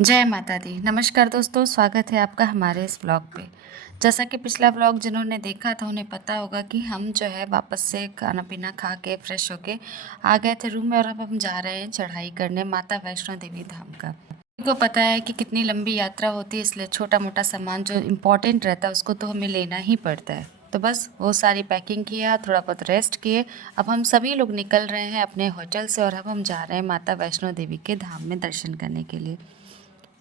जय माता दी। नमस्कार दोस्तों, स्वागत है आपका हमारे इस व्लॉग पे। जैसा कि पिछला व्लॉग जिन्होंने देखा था उन्हें पता होगा कि हम जो है वापस से खाना पीना खा के फ्रेश होके आ गए थे रूम में और अब हम जा रहे हैं चढ़ाई करने माता वैष्णो देवी धाम का। सभी को पता है कि कितनी लंबी यात्रा होती है, इसलिए छोटा मोटा सामान जो इम्पोर्टेंट रहता है उसको तो हमें लेना ही पड़ता है। तो बस वो सारी पैकिंग किया, थोड़ा बहुत रेस्ट किए। अब हम सभी लोग निकल रहे हैं अपने होटल से और अब हम जा रहे हैं माता वैष्णो देवी के धाम में दर्शन करने के लिए।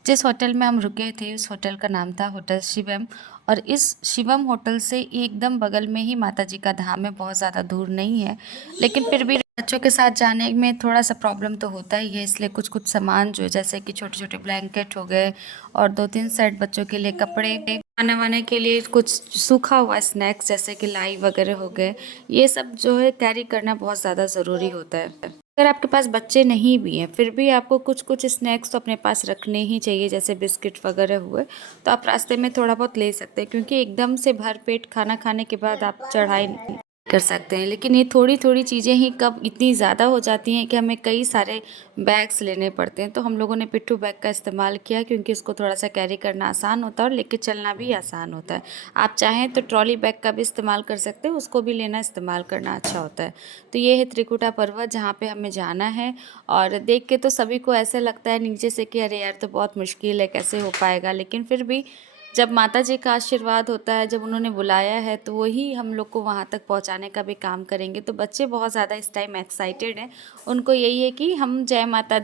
जिस होटल में हम रुके थे उस होटल का नाम था होटल शिवम। और इस शिवम होटल से एकदम बगल में ही माता जी का धाम है, बहुत ज़्यादा दूर नहीं है। लेकिन फिर भी बच्चों के साथ जाने में थोड़ा सा प्रॉब्लम तो होता ही है, इसलिए कुछ कुछ सामान जो जैसे कि छोटे छोटे ब्लैंकेट हो गए और 2-3 सेट बच्चों के लिए कपड़े, खाना वाने के लिए कुछ सूखा हुआ स्नैक्स जैसे कि लाई वगैरह हो गए, ये सब जो है कैरी करना बहुत ज़्यादा ज़रूरी होता है। अगर आपके पास बच्चे नहीं भी हैं फिर भी आपको कुछ कुछ स्नैक्स तो अपने पास रखने ही चाहिए, जैसे बिस्किट वगैरह हुए तो आप रास्ते में थोड़ा बहुत ले सकते हैं, क्योंकि एकदम से भर पेट खाना खाने के बाद आप चढ़ाई नहीं कर सकते हैं। लेकिन ये थोड़ी थोड़ी चीज़ें ही कब इतनी ज़्यादा हो जाती हैं कि हमें कई सारे बैग्स लेने पड़ते हैं। तो हम लोगों ने पिट्ठू बैग का इस्तेमाल किया, क्योंकि उसको थोड़ा सा कैरी करना आसान होता है और लेके चलना भी आसान होता है। आप चाहें तो ट्रॉली बैग का भी इस्तेमाल कर सकते हैं, उसको भी लेना इस्तेमाल करना अच्छा होता है। तो ये है त्रिकुटा पर्वत जहाँ पे हमें जाना है। और देख के तो सभी को ऐसे लगता है नीचे से कि अरे यार तो बहुत मुश्किल है, कैसे हो पाएगा। लेकिन फिर भी जब माता जी का आशीर्वाद होता है, जब उन्होंने बुलाया है तो वही हम लोग को वहाँ तक पहुँचाने का भी काम करेंगे। तो बच्चे बहुत ज़्यादा इस टाइम एक्साइटेड हैं। उनको यही है कि हम जय माता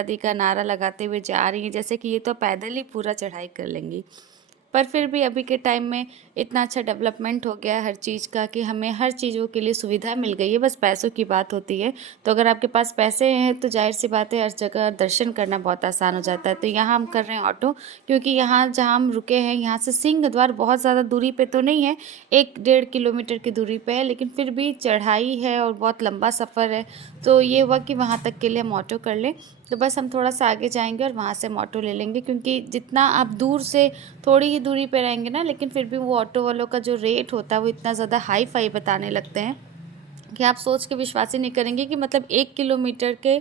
दी का नारा लगाते हुए जा रही हैं, जैसे कि ये तो पैदल ही पूरा चढ़ाई कर लेंगी। पर फिर भी अभी के टाइम में इतना अच्छा डेवलपमेंट हो गया है हर चीज़ का कि हमें हर चीज़ों के लिए सुविधा मिल गई है, बस पैसों की बात होती है। तो अगर आपके पास पैसे हैं तो जाहिर सी बात है हर जगह दर्शन करना बहुत आसान हो जाता है। तो यहाँ हम कर रहे हैं ऑटो, क्योंकि यहाँ जहाँ हम रुके हैं यहाँ से सिंह द्वार बहुत ज़्यादा दूरी पे तो नहीं है, 1-1.5 किलोमीटर की दूरी पे है, लेकिन फिर भी चढ़ाई है और बहुत लंबा सफ़र है। तो ये हुआ कि वहाँ तक के लिए हम ऑटो कर लें। तो बस हम थोड़ा सा आगे जाएंगे और वहाँ से हम ऑटो ले लेंगे, क्योंकि जितना आप दूर से थोड़ी ही दूरी पे रहेंगे ना, लेकिन फिर भी वो ऑटो वालों का जो रेट होता है वो इतना ज़्यादा हाई फाई बताने लगते हैं कि आप सोच के विश्वास ही नहीं करेंगे कि मतलब 1 किलोमीटर के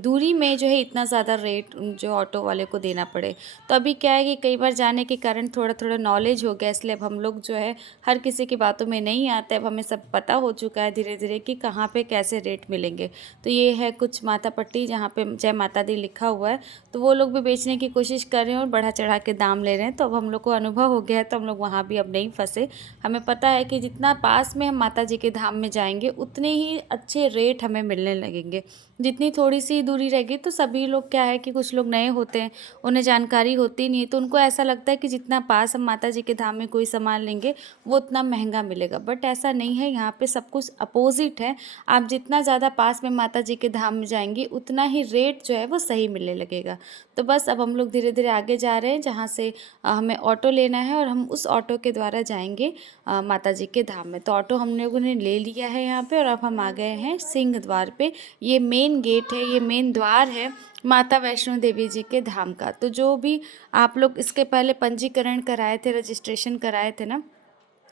दूरी में जो है इतना ज़्यादा रेट जो ऑटो वाले को देना पड़े। तो अभी क्या है कि कई बार जाने के कारण थोड़ा थोड़ा नॉलेज हो गया, इसलिए अब हम लोग जो है हर किसी की बातों में नहीं आते। अब हमें सब पता हो चुका है धीरे धीरे कि कहाँ पे कैसे रेट मिलेंगे। तो ये है कुछ माता पट्टी जहाँ पे जय माता दी लिखा हुआ है, तो वो लोग भी बेचने की कोशिश कर रहे हैं और बढ़ा चढ़ा के दाम ले रहे हैं। तो अब हम लोग को अनुभव हो गया है, तो हम लोग वहाँ भी अब नहीं फंसे। हमें पता है कि जितना पास में हम माता जी के धाम में जाएंगे उतने ही अच्छे रेट हमें मिलने लगेंगे। जितनी थोड़ी सी दूरी रहेगी तो सभी लोग क्या है कि कुछ लोग नए होते हैं, उन्हें जानकारी होती नहीं है, तो उनको ऐसा लगता है कि जितना पास हम माता जी के धाम में कोई सामान लेंगे वो उतना महंगा मिलेगा। बट ऐसा नहीं है, यहाँ पे सब कुछ अपोजिट है। आप जितना ज़्यादा पास में माता जी के धाम में जाएंगे उतना ही रेट जो है वो सही मिलने लगेगा। तो बस अब हम लोग धीरे धीरे आगे जा रहे हैं, जहाँ से हमें ऑटो लेना है और हम उस ऑटो के द्वारा जाएंगे माता जी के धाम में। तो ऑटो हम लोगों ने ले लिया है यहाँ पे और अब हम आ गए हैं सिंह द्वार पे। ये मेन गेट है, ये मेन द्वार है माता वैष्णो देवी जी के धाम का। तो जो भी आप लोग इसके पहले पंजीकरण कराए थे, रजिस्ट्रेशन कराए थे ना,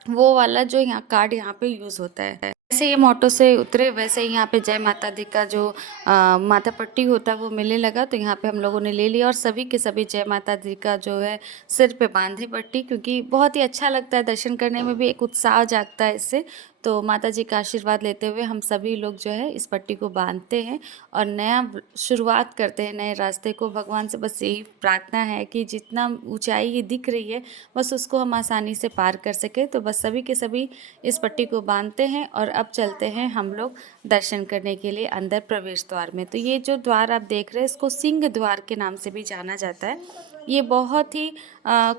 वो वाला जो यहाँ कार्ड यहाँ पे यूज़ होता है। जैसे ही हम ऑटो से उतरे वैसे ही यहाँ पे जय माता दी का जो माथा पट्टी होता है वो मिलने लगा। तो यहाँ पे हम लोगों ने ले लिया और सभी के सभी जय माता दी का जो है सिर पे बांधे पट्टी, क्योंकि बहुत ही अच्छा लगता है, दर्शन करने में भी एक उत्साह जागता है इससे। तो माता जी का आशीर्वाद लेते हुए हम सभी लोग जो है इस पट्टी को बांधते हैं और नया शुरुआत करते हैं नए रास्ते को। भगवान से बस यही प्रार्थना है कि जितना ऊंचाई ये दिख रही है बस उसको हम आसानी से पार कर सकें। तो बस सभी के सभी इस पट्टी को बांधते हैं और अब चलते हैं हम लोग दर्शन करने के लिए अंदर प्रवेश द्वार में। तो ये जो द्वार आप देख रहे हैं इसको सिंह द्वार के नाम से भी जाना जाता है। ये बहुत ही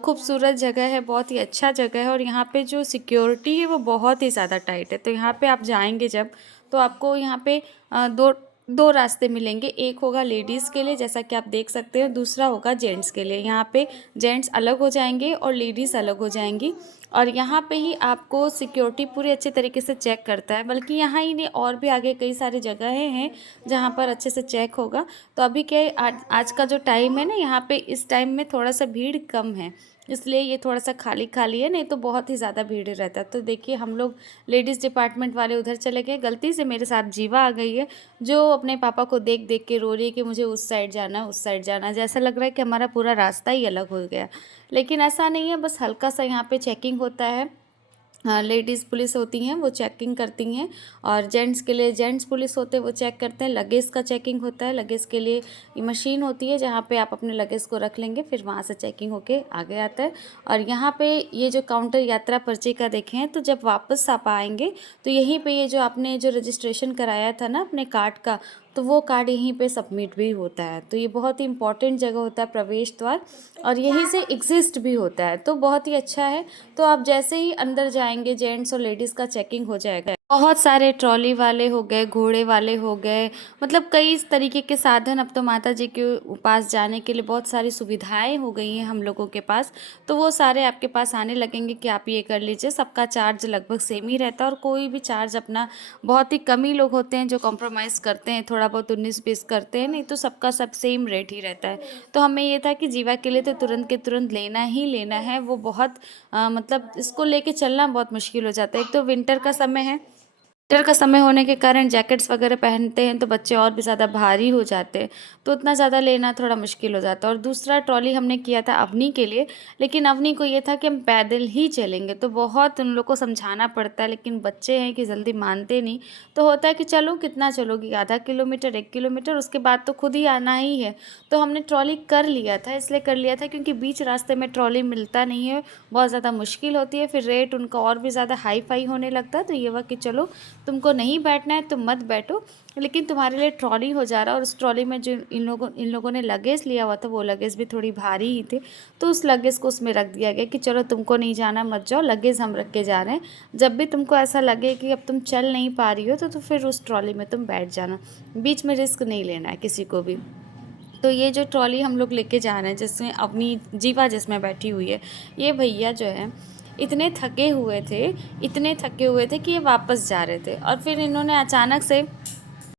खूबसूरत जगह है, बहुत ही अच्छा जगह है और यहाँ पे जो सिक्योरिटी है वो बहुत ही ज़्यादा टाइट है। तो यहाँ पे आप जाएंगे जब, तो आपको यहाँ पे दो दो रास्ते मिलेंगे। एक होगा लेडीज़ के लिए जैसा कि आप देख सकते हो, दूसरा होगा जेंट्स के लिए। यहाँ पे जेंट्स अलग हो जाएंगे और लेडीज़ अलग हो जाएंगी। और यहाँ पे ही आपको सिक्योरिटी पूरे अच्छे तरीके से चेक करता है, बल्कि यहाँ ही नहीं और भी आगे कई सारी जगहें हैं जहाँ पर अच्छे से चेक होगा। तो अभी क्या है, आज का जो टाइम है ना, यहाँ पे इस टाइम में थोड़ा सा भीड़ कम है, इसलिए ये थोड़ा सा खाली खाली है, नहीं तो बहुत ही ज़्यादा भीड़ रहता है। तो देखिए हम लोग लेडीज़ डिपार्टमेंट वाले उधर चले गए, गलती से मेरे साथ जीवा आ गई है जो अपने पापा को देख देख के रो रही है कि मुझे उस साइड जाना है, उस साइड जाना है। जैसा लग रहा है कि हमारा पूरा रास्ता ही अलग हो गया, लेकिन ऐसा नहीं है, बस हल्का सा यहाँ पे चेकिंग होता है। हाँ, लेडीज़ पुलिस होती हैं वो चेकिंग करती हैं, और जेंट्स के लिए जेंट्स पुलिस होते हैं वो चेक करते हैं। लगेज का चेकिंग होता है, लगेज के लिए ये मशीन होती है जहाँ पे आप अपने लगेज को रख लेंगे, फिर वहाँ से चेकिंग होके आगे आता है। और यहाँ पे ये जो काउंटर यात्रा पर्ची का देखें हैं, तो जब वापस आप आएंगे तो यहीं पे ये जो आपने जो रजिस्ट्रेशन कराया था ना अपने कार्ड का, तो वो कार्ड यहीं पे सबमिट भी होता है। तो ये बहुत ही इंपॉर्टेंट जगह होता है, प्रवेश द्वार, और यहीं से एग्जिस्ट भी होता है, तो बहुत ही अच्छा है। तो आप जैसे ही अंदर जाएंगे जेंट्स और लेडीज़ का चेकिंग हो जाएगा। बहुत सारे ट्रॉली वाले हो गए, घोड़े वाले हो गए, मतलब कई तरीके के साधन। अब तो माता जी के पास जाने के लिए बहुत सारी सुविधाएं हो गई हैं हम लोगों के पास, तो वो सारे आपके पास आने लगेंगे कि आप ये कर लीजिए। सबका चार्ज लगभग सेम ही रहता है, और कोई भी चार्ज अपना, बहुत ही कम ही लोग होते हैं जो कॉम्प्रोमाइज़ करते हैं, थोड़ा बहुत 19-20 करते हैं, नहीं तो सबका सब सेम रेट ही रहता है। तो हमें ये था कि जीवा के लिए तो तुरंत के तुरंत लेना ही लेना है। वो बहुत मतलब इसको लेके चलना बहुत मुश्किल हो जाता है। एक तो विंटर का समय है, विंटर का समय होने के कारण जैकेट्स वगैरह पहनते हैं तो बच्चे और भी ज़्यादा भारी हो जाते हैं, तो उतना ज़्यादा लेना थोड़ा मुश्किल हो जाता है। और दूसरा ट्रॉली हमने किया था अवनी के लिए, लेकिन अवनी को ये था कि हम पैदल ही चलेंगे, तो बहुत उन लोग को समझाना पड़ता है, लेकिन बच्चे हैं कि जल्दी मानते नहीं। तो होता है कि चलो कितना चलोगी, आधा किलोमीटर, 1 किलोमीटर, उसके बाद तो खुद ही आना ही है। तो हमने ट्रॉली कर लिया था, इसलिए कर लिया था क्योंकि बीच रास्ते में ट्रॉली मिलता नहीं है, बहुत ज़्यादा मुश्किल होती है, फिर रेट उनका और भी ज़्यादा हाई फाई होने लगता है। तो ये हुआ कि चलो तुमको नहीं बैठना है तुम मत बैठो, लेकिन तुम्हारे लिए ट्रॉली हो जा रहा है। और उस ट्रॉली में जो इन लोगों ने लगेज लिया हुआ था, वो लगेज भी थोड़ी भारी ही थे, तो उस लगेज को उसमें रख दिया गया कि चलो तुमको नहीं जाना मत जाओ, लगेज हम रख के जा रहे हैं। जब भी तुमको ऐसा लगे कि अब तुम चल नहीं पा रही हो तो फिर उस ट्रॉली में तुम बैठ जाना, बीच में रिस्क नहीं लेना है किसी को भी। तो ये जो ट्रॉली हम लोग लेके जा रहे हैं जिसमें अपनी जीवा जिसमें बैठी हुई है, ये भैया जो है इतने थके हुए थे, इतने थके हुए थे कि ये वापस जा रहे थे, और फिर इन्होंने अचानक से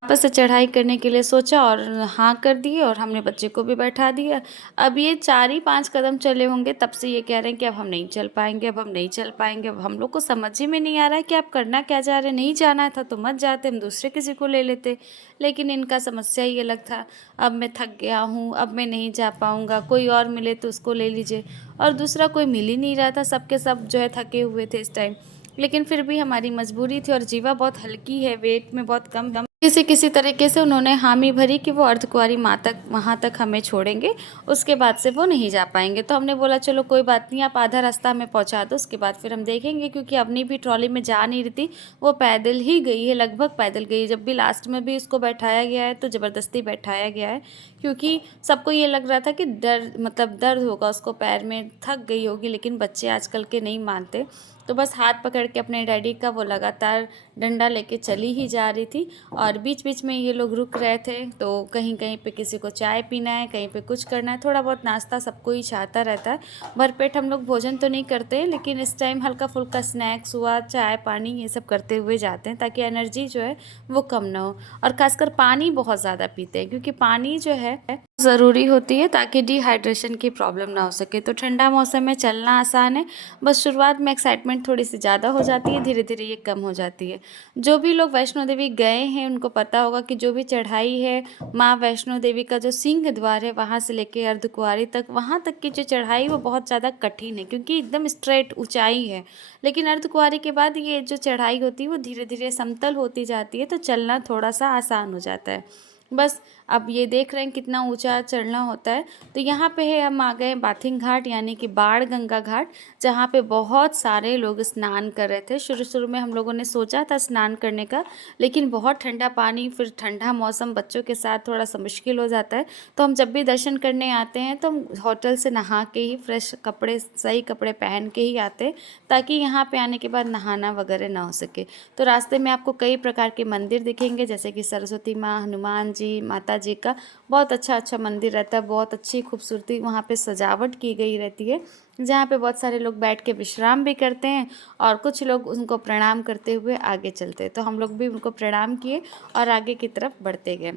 वापस से चढ़ाई करने के लिए सोचा और हाँ कर दिए, और हमने बच्चे को भी बैठा दिया। अब ये 4 ही 5 कदम चले होंगे, तब से ये कह रहे हैं कि अब हम नहीं चल पाएंगे, अब हम नहीं चल पाएंगे। अब हम लोग को समझ ही में नहीं आ रहा है कि आप करना क्या चाह रहे हैं। नहीं जाना था तो मत जाते, हम दूसरे किसी को ले लेते, लेकिन इनका समस्या ही अलग था। अब मैं थक गया हूँ, अब मैं नहीं जा पाऊँगा, कोई और मिले तो उसको ले लीजिए। और दूसरा कोई मिल ही नहीं रहा था, सबके सब जो है थके हुए थे इस टाइम, लेकिन फिर भी हमारी मजबूरी थी। और जीवा बहुत हल्की है, वेट में बहुत कम कम किसी किसी तरीके से उन्होंने हामी भरी कि वो अर्धकुंवारी माँ तक, वहाँ तक हमें छोड़ेंगे, उसके बाद से वो नहीं जा पाएंगे। तो हमने बोला चलो कोई बात नहीं, आप आधा रास्ता हमें पहुँचा दो, उसके बाद फिर हम देखेंगे, क्योंकि अपनी भी ट्रॉली में जा नहीं रही थी, वो पैदल ही गई है, लगभग पैदल गई है। जब भी लास्ट में भी उसको बैठाया गया है तो ज़बरदस्ती बैठाया गया है, क्योंकि सबको ये लग रहा था कि डर, मतलब दर्द होगा उसको पैर में, थक गई होगी, लेकिन बच्चे आजकल के नहीं मानते। तो बस हाथ पकड़ के अपने डैडी का वो लगातार डंडा लेके चली ही जा रही थी। और बीच बीच में ये लोग रुक रहे थे, तो कहीं कहीं पे किसी को चाय पीना है, कहीं पे कुछ करना है, थोड़ा बहुत नाश्ता सबको ही चाहता रहता है। भरपेट हम लोग भोजन तो नहीं करते, लेकिन इस टाइम हल्का फुल्का स्नैक्स हुआ, चाय पानी ये सब करते हुए जाते हैं, ताकि एनर्जी जो है वो कम ना हो। और खासकर पानी बहुत ज़्यादा पीते हैं, क्योंकि पानी जो है ज़रूरी होती है ताकि डिहाइड्रेशन की प्रॉब्लम ना हो सके। तो ठंडा मौसम में चलना आसान है, बस शुरुआत में एक्साइटमेंट थोड़ी सी ज़्यादा हो जाती है, धीरे धीरे ये कम हो जाती है। जो भी लोग वैष्णो देवी गए हैं उनको पता होगा कि जो भी चढ़ाई है माँ वैष्णो देवी का, जो सिंह द्वार है वहाँ से लेके अर्धकुंवारी तक, वहाँ तक की जो चढ़ाई वो बहुत ज़्यादा कठिन है, क्योंकि एकदम स्ट्रेट ऊंचाई है। लेकिन अर्धकुंवारी के बाद ये जो चढ़ाई होती है वो धीरे धीरे समतल होती जाती है, तो चलना थोड़ा सा आसान हो जाता है। बस अब ये देख रहे हैं कितना ऊंचा चढ़ना होता है। तो यहाँ पे है, हम आ गए बाथिंग घाट यानी कि बाण गंगा घाट, जहाँ पे बहुत सारे लोग स्नान कर रहे थे। शुरू शुरू में हम लोगों ने सोचा था स्नान करने का, लेकिन बहुत ठंडा पानी, फिर ठंडा मौसम, बच्चों के साथ थोड़ा सा मुश्किल हो जाता है। तो हम जब भी दर्शन करने आते हैं तो हम होटल से नहा के ही, फ्रेश कपड़े, सही कपड़े पहन के ही आते हैं, ताकि यहाँ पे आने के बाद नहाना वगैरह ना हो सके। तो रास्ते में आपको कई प्रकार के मंदिर दिखेंगे, जैसे कि सरस्वती माँ, हनुमान जी, माता जी का बहुत अच्छा अच्छा मंदिर रहता है, बहुत अच्छी खूबसूरती वहाँ पे सजावट की गई रहती है, जहाँ पे बहुत सारे लोग बैठ के विश्राम भी करते हैं, और कुछ लोग उनको प्रणाम करते हुए आगे चलते हैं। तो हम लोग भी उनको प्रणाम किए और आगे की तरफ बढ़ते गए।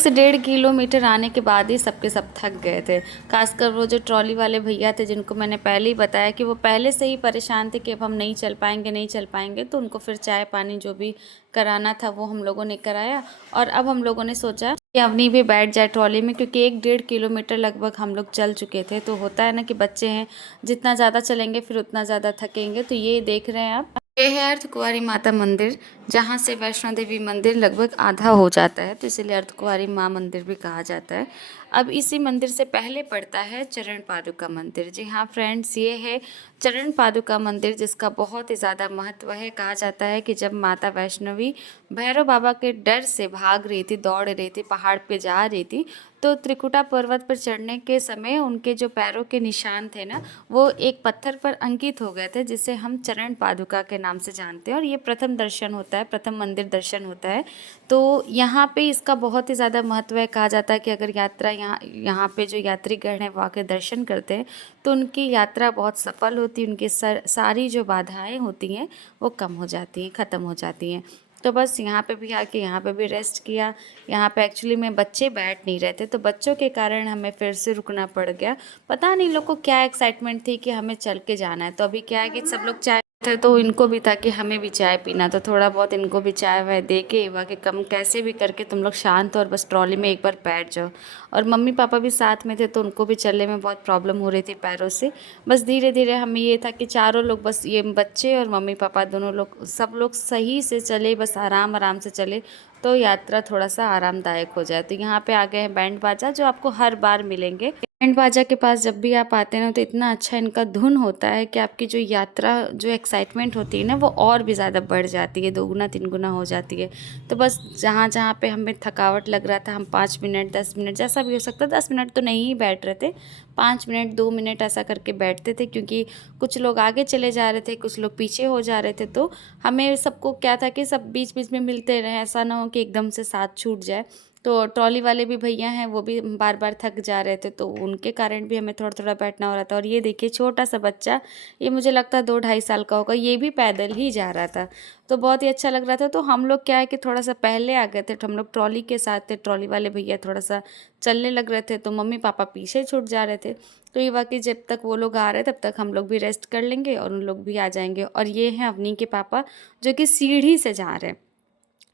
से 1.5 किलोमीटर आने के बाद ही सबके सब थक गए थे। खासकर वो जो ट्रॉली वाले भैया थे, जिनको मैंने पहले ही बताया कि वो पहले से ही परेशान थे कि अब हम नहीं चल पाएंगे, नहीं चल पाएंगे। तो उनको फिर चाय पानी जो भी कराना था वो हम लोगों ने कराया। और अब हम लोगों ने सोचा कि अवनी भी बैठ जाए ट्रॉली में, क्योंकि 1-1.5 किलोमीटर लगभग हम लोग चल चुके थे। तो होता है ना कि बच्चे हैं, जितना ज़्यादा चलेंगे फिर उतना ज़्यादा थकेंगे। तो ये देख रहे हैं आप, ये है अर्धकुंवारी माता मंदिर, जहाँ से वैष्णो देवी मंदिर लगभग आधा हो जाता है, तो इसीलिए अर्धकुंवारी माँ मंदिर भी कहा जाता है। अब इसी मंदिर से पहले पड़ता है चरण पादुका मंदिर। जी हाँ फ्रेंड्स, ये है चरण पादुका मंदिर, जिसका बहुत ही ज़्यादा महत्व है। कहा जाता है कि जब माता वैष्णवी भैरव बाबा के डर से भाग रही थी, दौड़ रही थी, पहाड़ पे जा रही थी, तो त्रिकुटा पर्वत पर चढ़ने के समय उनके जो पैरों के निशान थे ना, वो एक पत्थर पर अंकित हो गए थे, जिसे हम चरण पादुका के नाम से जानते हैं। और ये प्रथम दर्शन होता है, प्रथम मंदिर दर्शन होता है। तो यहाँ पे इसका बहुत ही ज़्यादा महत्व है। कहा जाता है कि अगर यात्रा यहाँ पे जो यात्रीगण हैं वो आके दर्शन करते हैं तो उनकी यात्रा बहुत सफल होती है, उनकी सारी जो बाधाएं होती हैं वो कम हो जाती हैं, ख़त्म हो जाती हैं। तो बस यहाँ पे भी आके यहाँ पे भी रेस्ट किया। यहाँ पे एक्चुअली में बच्चे बैठ नहीं रहे थे, तो बच्चों के कारण हमें फिर से रुकना पड़ गया। पता नहीं लोग को क्या एक्साइटमेंट थी कि हमें चल के जाना है। तो अभी क्या है कि सब लोग चाय थे, तो इनको भी था कि हमें भी चाय पीना, तो थोड़ा बहुत इनको भी चाय वाय दे के वाकई कम कैसे भी करके तुम लोग शांत हो और बस ट्रॉली में एक बार बैठ जाओ। और मम्मी पापा भी साथ में थे, तो उनको भी चलने में बहुत प्रॉब्लम हो रही थी पैरों से। बस धीरे धीरे हमें ये था कि चारों लोग, बस ये बच्चे और मम्मी पापा दोनों लोग, सब लोग सही से चले, बस आराम आराम से चले, तो यात्रा थोड़ा सा आरामदायक हो जाए। तो यहाँ पे आ गए हैं बैंड बाजा, जो आपको हर बार मिलेंगे। बैंड बाजा के पास जब भी आप आते हैं ना, तो इतना अच्छा इनका धुन होता है कि आपकी जो यात्रा, जो एक्साइटमेंट होती है ना, वो और भी ज़्यादा बढ़ जाती है, 2 गुना 3 गुना हो जाती है। तो बस जहाँ जहाँ पे हमें थकावट लग रहा था, हम 5 मिनट 10 मिनट जैसा भी हो सकता, 10 मिनट तो नहीं ही बैठ रहे थे, 5 मिनट 2 मिनट ऐसा करके बैठते थे, क्योंकि कुछ लोग आगे चले जा रहे थे, कुछ लोग पीछे हो जा रहे थे। तो हमें सबको क्या था कि सब बीच बीच में मिलते रहे, ऐसा ना हो कि एकदम से साथ छूट जाए। तो ट्रॉली वाले भी भैया हैं, वो भी बार बार थक जा रहे थे, तो उनके कारण भी हमें थोड़ा थोड़ा बैठना हो रहा था। और ये देखिए छोटा सा बच्चा, ये मुझे लगता है 2-2.5 साल का होगा, ये भी पैदल ही जा रहा था। तो बहुत ही अच्छा लग रहा था। तो हम लोग क्या है कि थोड़ा सा पहले आ गए थे, तो हम लोग ट्रॉली के साथ थे, ट्रॉली वाले भैया थोड़ा सा चलने लग रहे थे, तो मम्मी पापा पीछे छूट जा रहे थे। तो ये वाकई जब तक वो लोग आ रहे तब तक हम लोग भी रेस्ट कर लेंगे और उन लोग भी आ जाएंगे। और ये हैं अवनी के पापा, जो कि सीढ़ी से जा रहे हैं।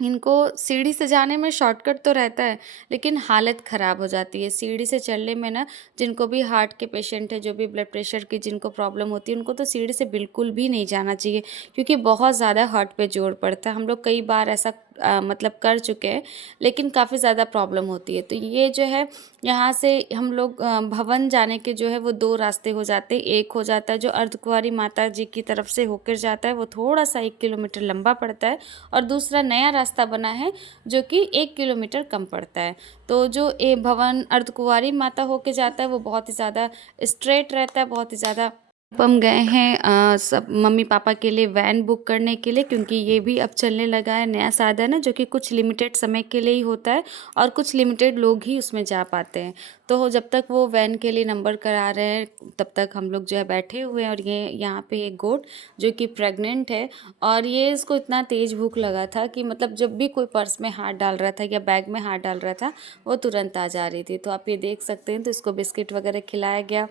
इनको सीढ़ी से जाने में शॉर्टकट तो रहता है, लेकिन हालत ख़राब हो जाती है सीढ़ी से चलने में ना। जिनको भी हार्ट के पेशेंट है, जो भी ब्लड प्रेशर की जिनको प्रॉब्लम होती है, उनको तो सीढ़ी से बिल्कुल भी नहीं जाना चाहिए, क्योंकि बहुत ज़्यादा हार्ट पे जोर पड़ता है। हम लोग कई बार ऐसा मतलब कर चुके हैं, लेकिन काफ़ी ज़्यादा प्रॉब्लम होती है। तो ये जो है, यहाँ से हम लोग भवन जाने के जो है वो 2 रास्ते हो जाते हैं। एक हो जाता है जो अर्धकुंवारी माता जी की तरफ से होकर जाता है, वो थोड़ा सा 1 किलोमीटर लंबा पड़ता है। और दूसरा नया रास्ता बना है, जो कि 1 किलोमीटर कम पड़ता है। तो जो ए भवन अर्धकुंवारी माता होके जाता है, वो बहुत ही ज़्यादा स्ट्रेट रहता है, बहुत ही ज़्यादा। अब हम गए हैं सब मम्मी पापा के लिए वैन बुक करने के लिए, क्योंकि ये भी अब चलने लगा है, नया साधन है, जो कि कुछ लिमिटेड समय के लिए ही होता है और कुछ लिमिटेड लोग ही उसमें जा पाते हैं। तो जब तक वो वैन के लिए नंबर करा रहे हैं, तब तक हम लोग जो है बैठे हुए हैं। और ये यहाँ पे एक गोट जो कि प्रेग्नेंट है, और ये इसको इतना तेज़ भूख लगा था कि मतलब जब भी कोई पर्स में हाथ डाल रहा था या बैग में हाथ डाल रहा था, वो तुरंत आ जा रही थी। तो आप ये देख सकते हैं। तो इसको बिस्किट वगैरह खिलाया गया।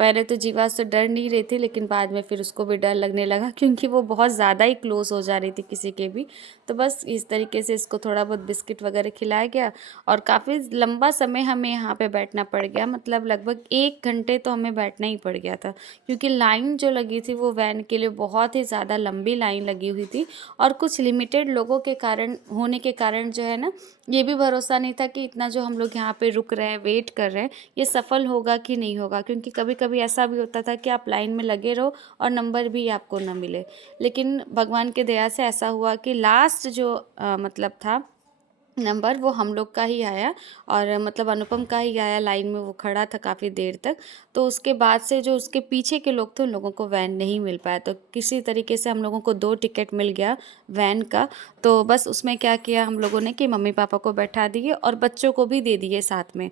पहले तो जीवा से डर नहीं रही थी, लेकिन बाद में फिर उसको भी डर लगने लगा, क्योंकि वो बहुत ज़्यादा ही क्लोज हो जा रही थी किसी के भी। तो बस इस तरीके से इसको थोड़ा बहुत बिस्किट वगैरह खिलाया गया। और काफ़ी लंबा समय हमें यहाँ पे बैठना पड़ गया, मतलब लगभग 1 घंटे तो हमें बैठना ही पड़ गया था, क्योंकि लाइन जो लगी थी वो वैन के लिए बहुत ही ज़्यादा लंबी लाइन लगी हुई थी। और कुछ लिमिटेड लोगों के कारण होने के कारण जो है ना, ये भी भरोसा नहीं था कि इतना जो हम लोग यहाँ पे रुक रहे हैं, वेट कर रहे हैं, ये सफल होगा कि नहीं होगा। क्योंकि कभी कभी ऐसा भी होता था कि आप लाइन में लगे रहो और नंबर भी आपको ना मिले। लेकिन भगवान के दया से ऐसा हुआ कि लास्ट जो मतलब था नंबर, वो हम लोग का ही आया। और मतलब अनुपम का ही आया, लाइन में वो खड़ा था काफ़ी देर तक। तो उसके बाद से जो उसके पीछे के लोग थे, उन लोगों को वैन नहीं मिल पाया। तो किसी तरीके से हम लोगों को 2 टिकट मिल गया वैन का। तो बस उसमें क्या किया हम लोगों ने कि मम्मी पापा को बैठा दिए और बच्चों को भी दे दिए साथ में।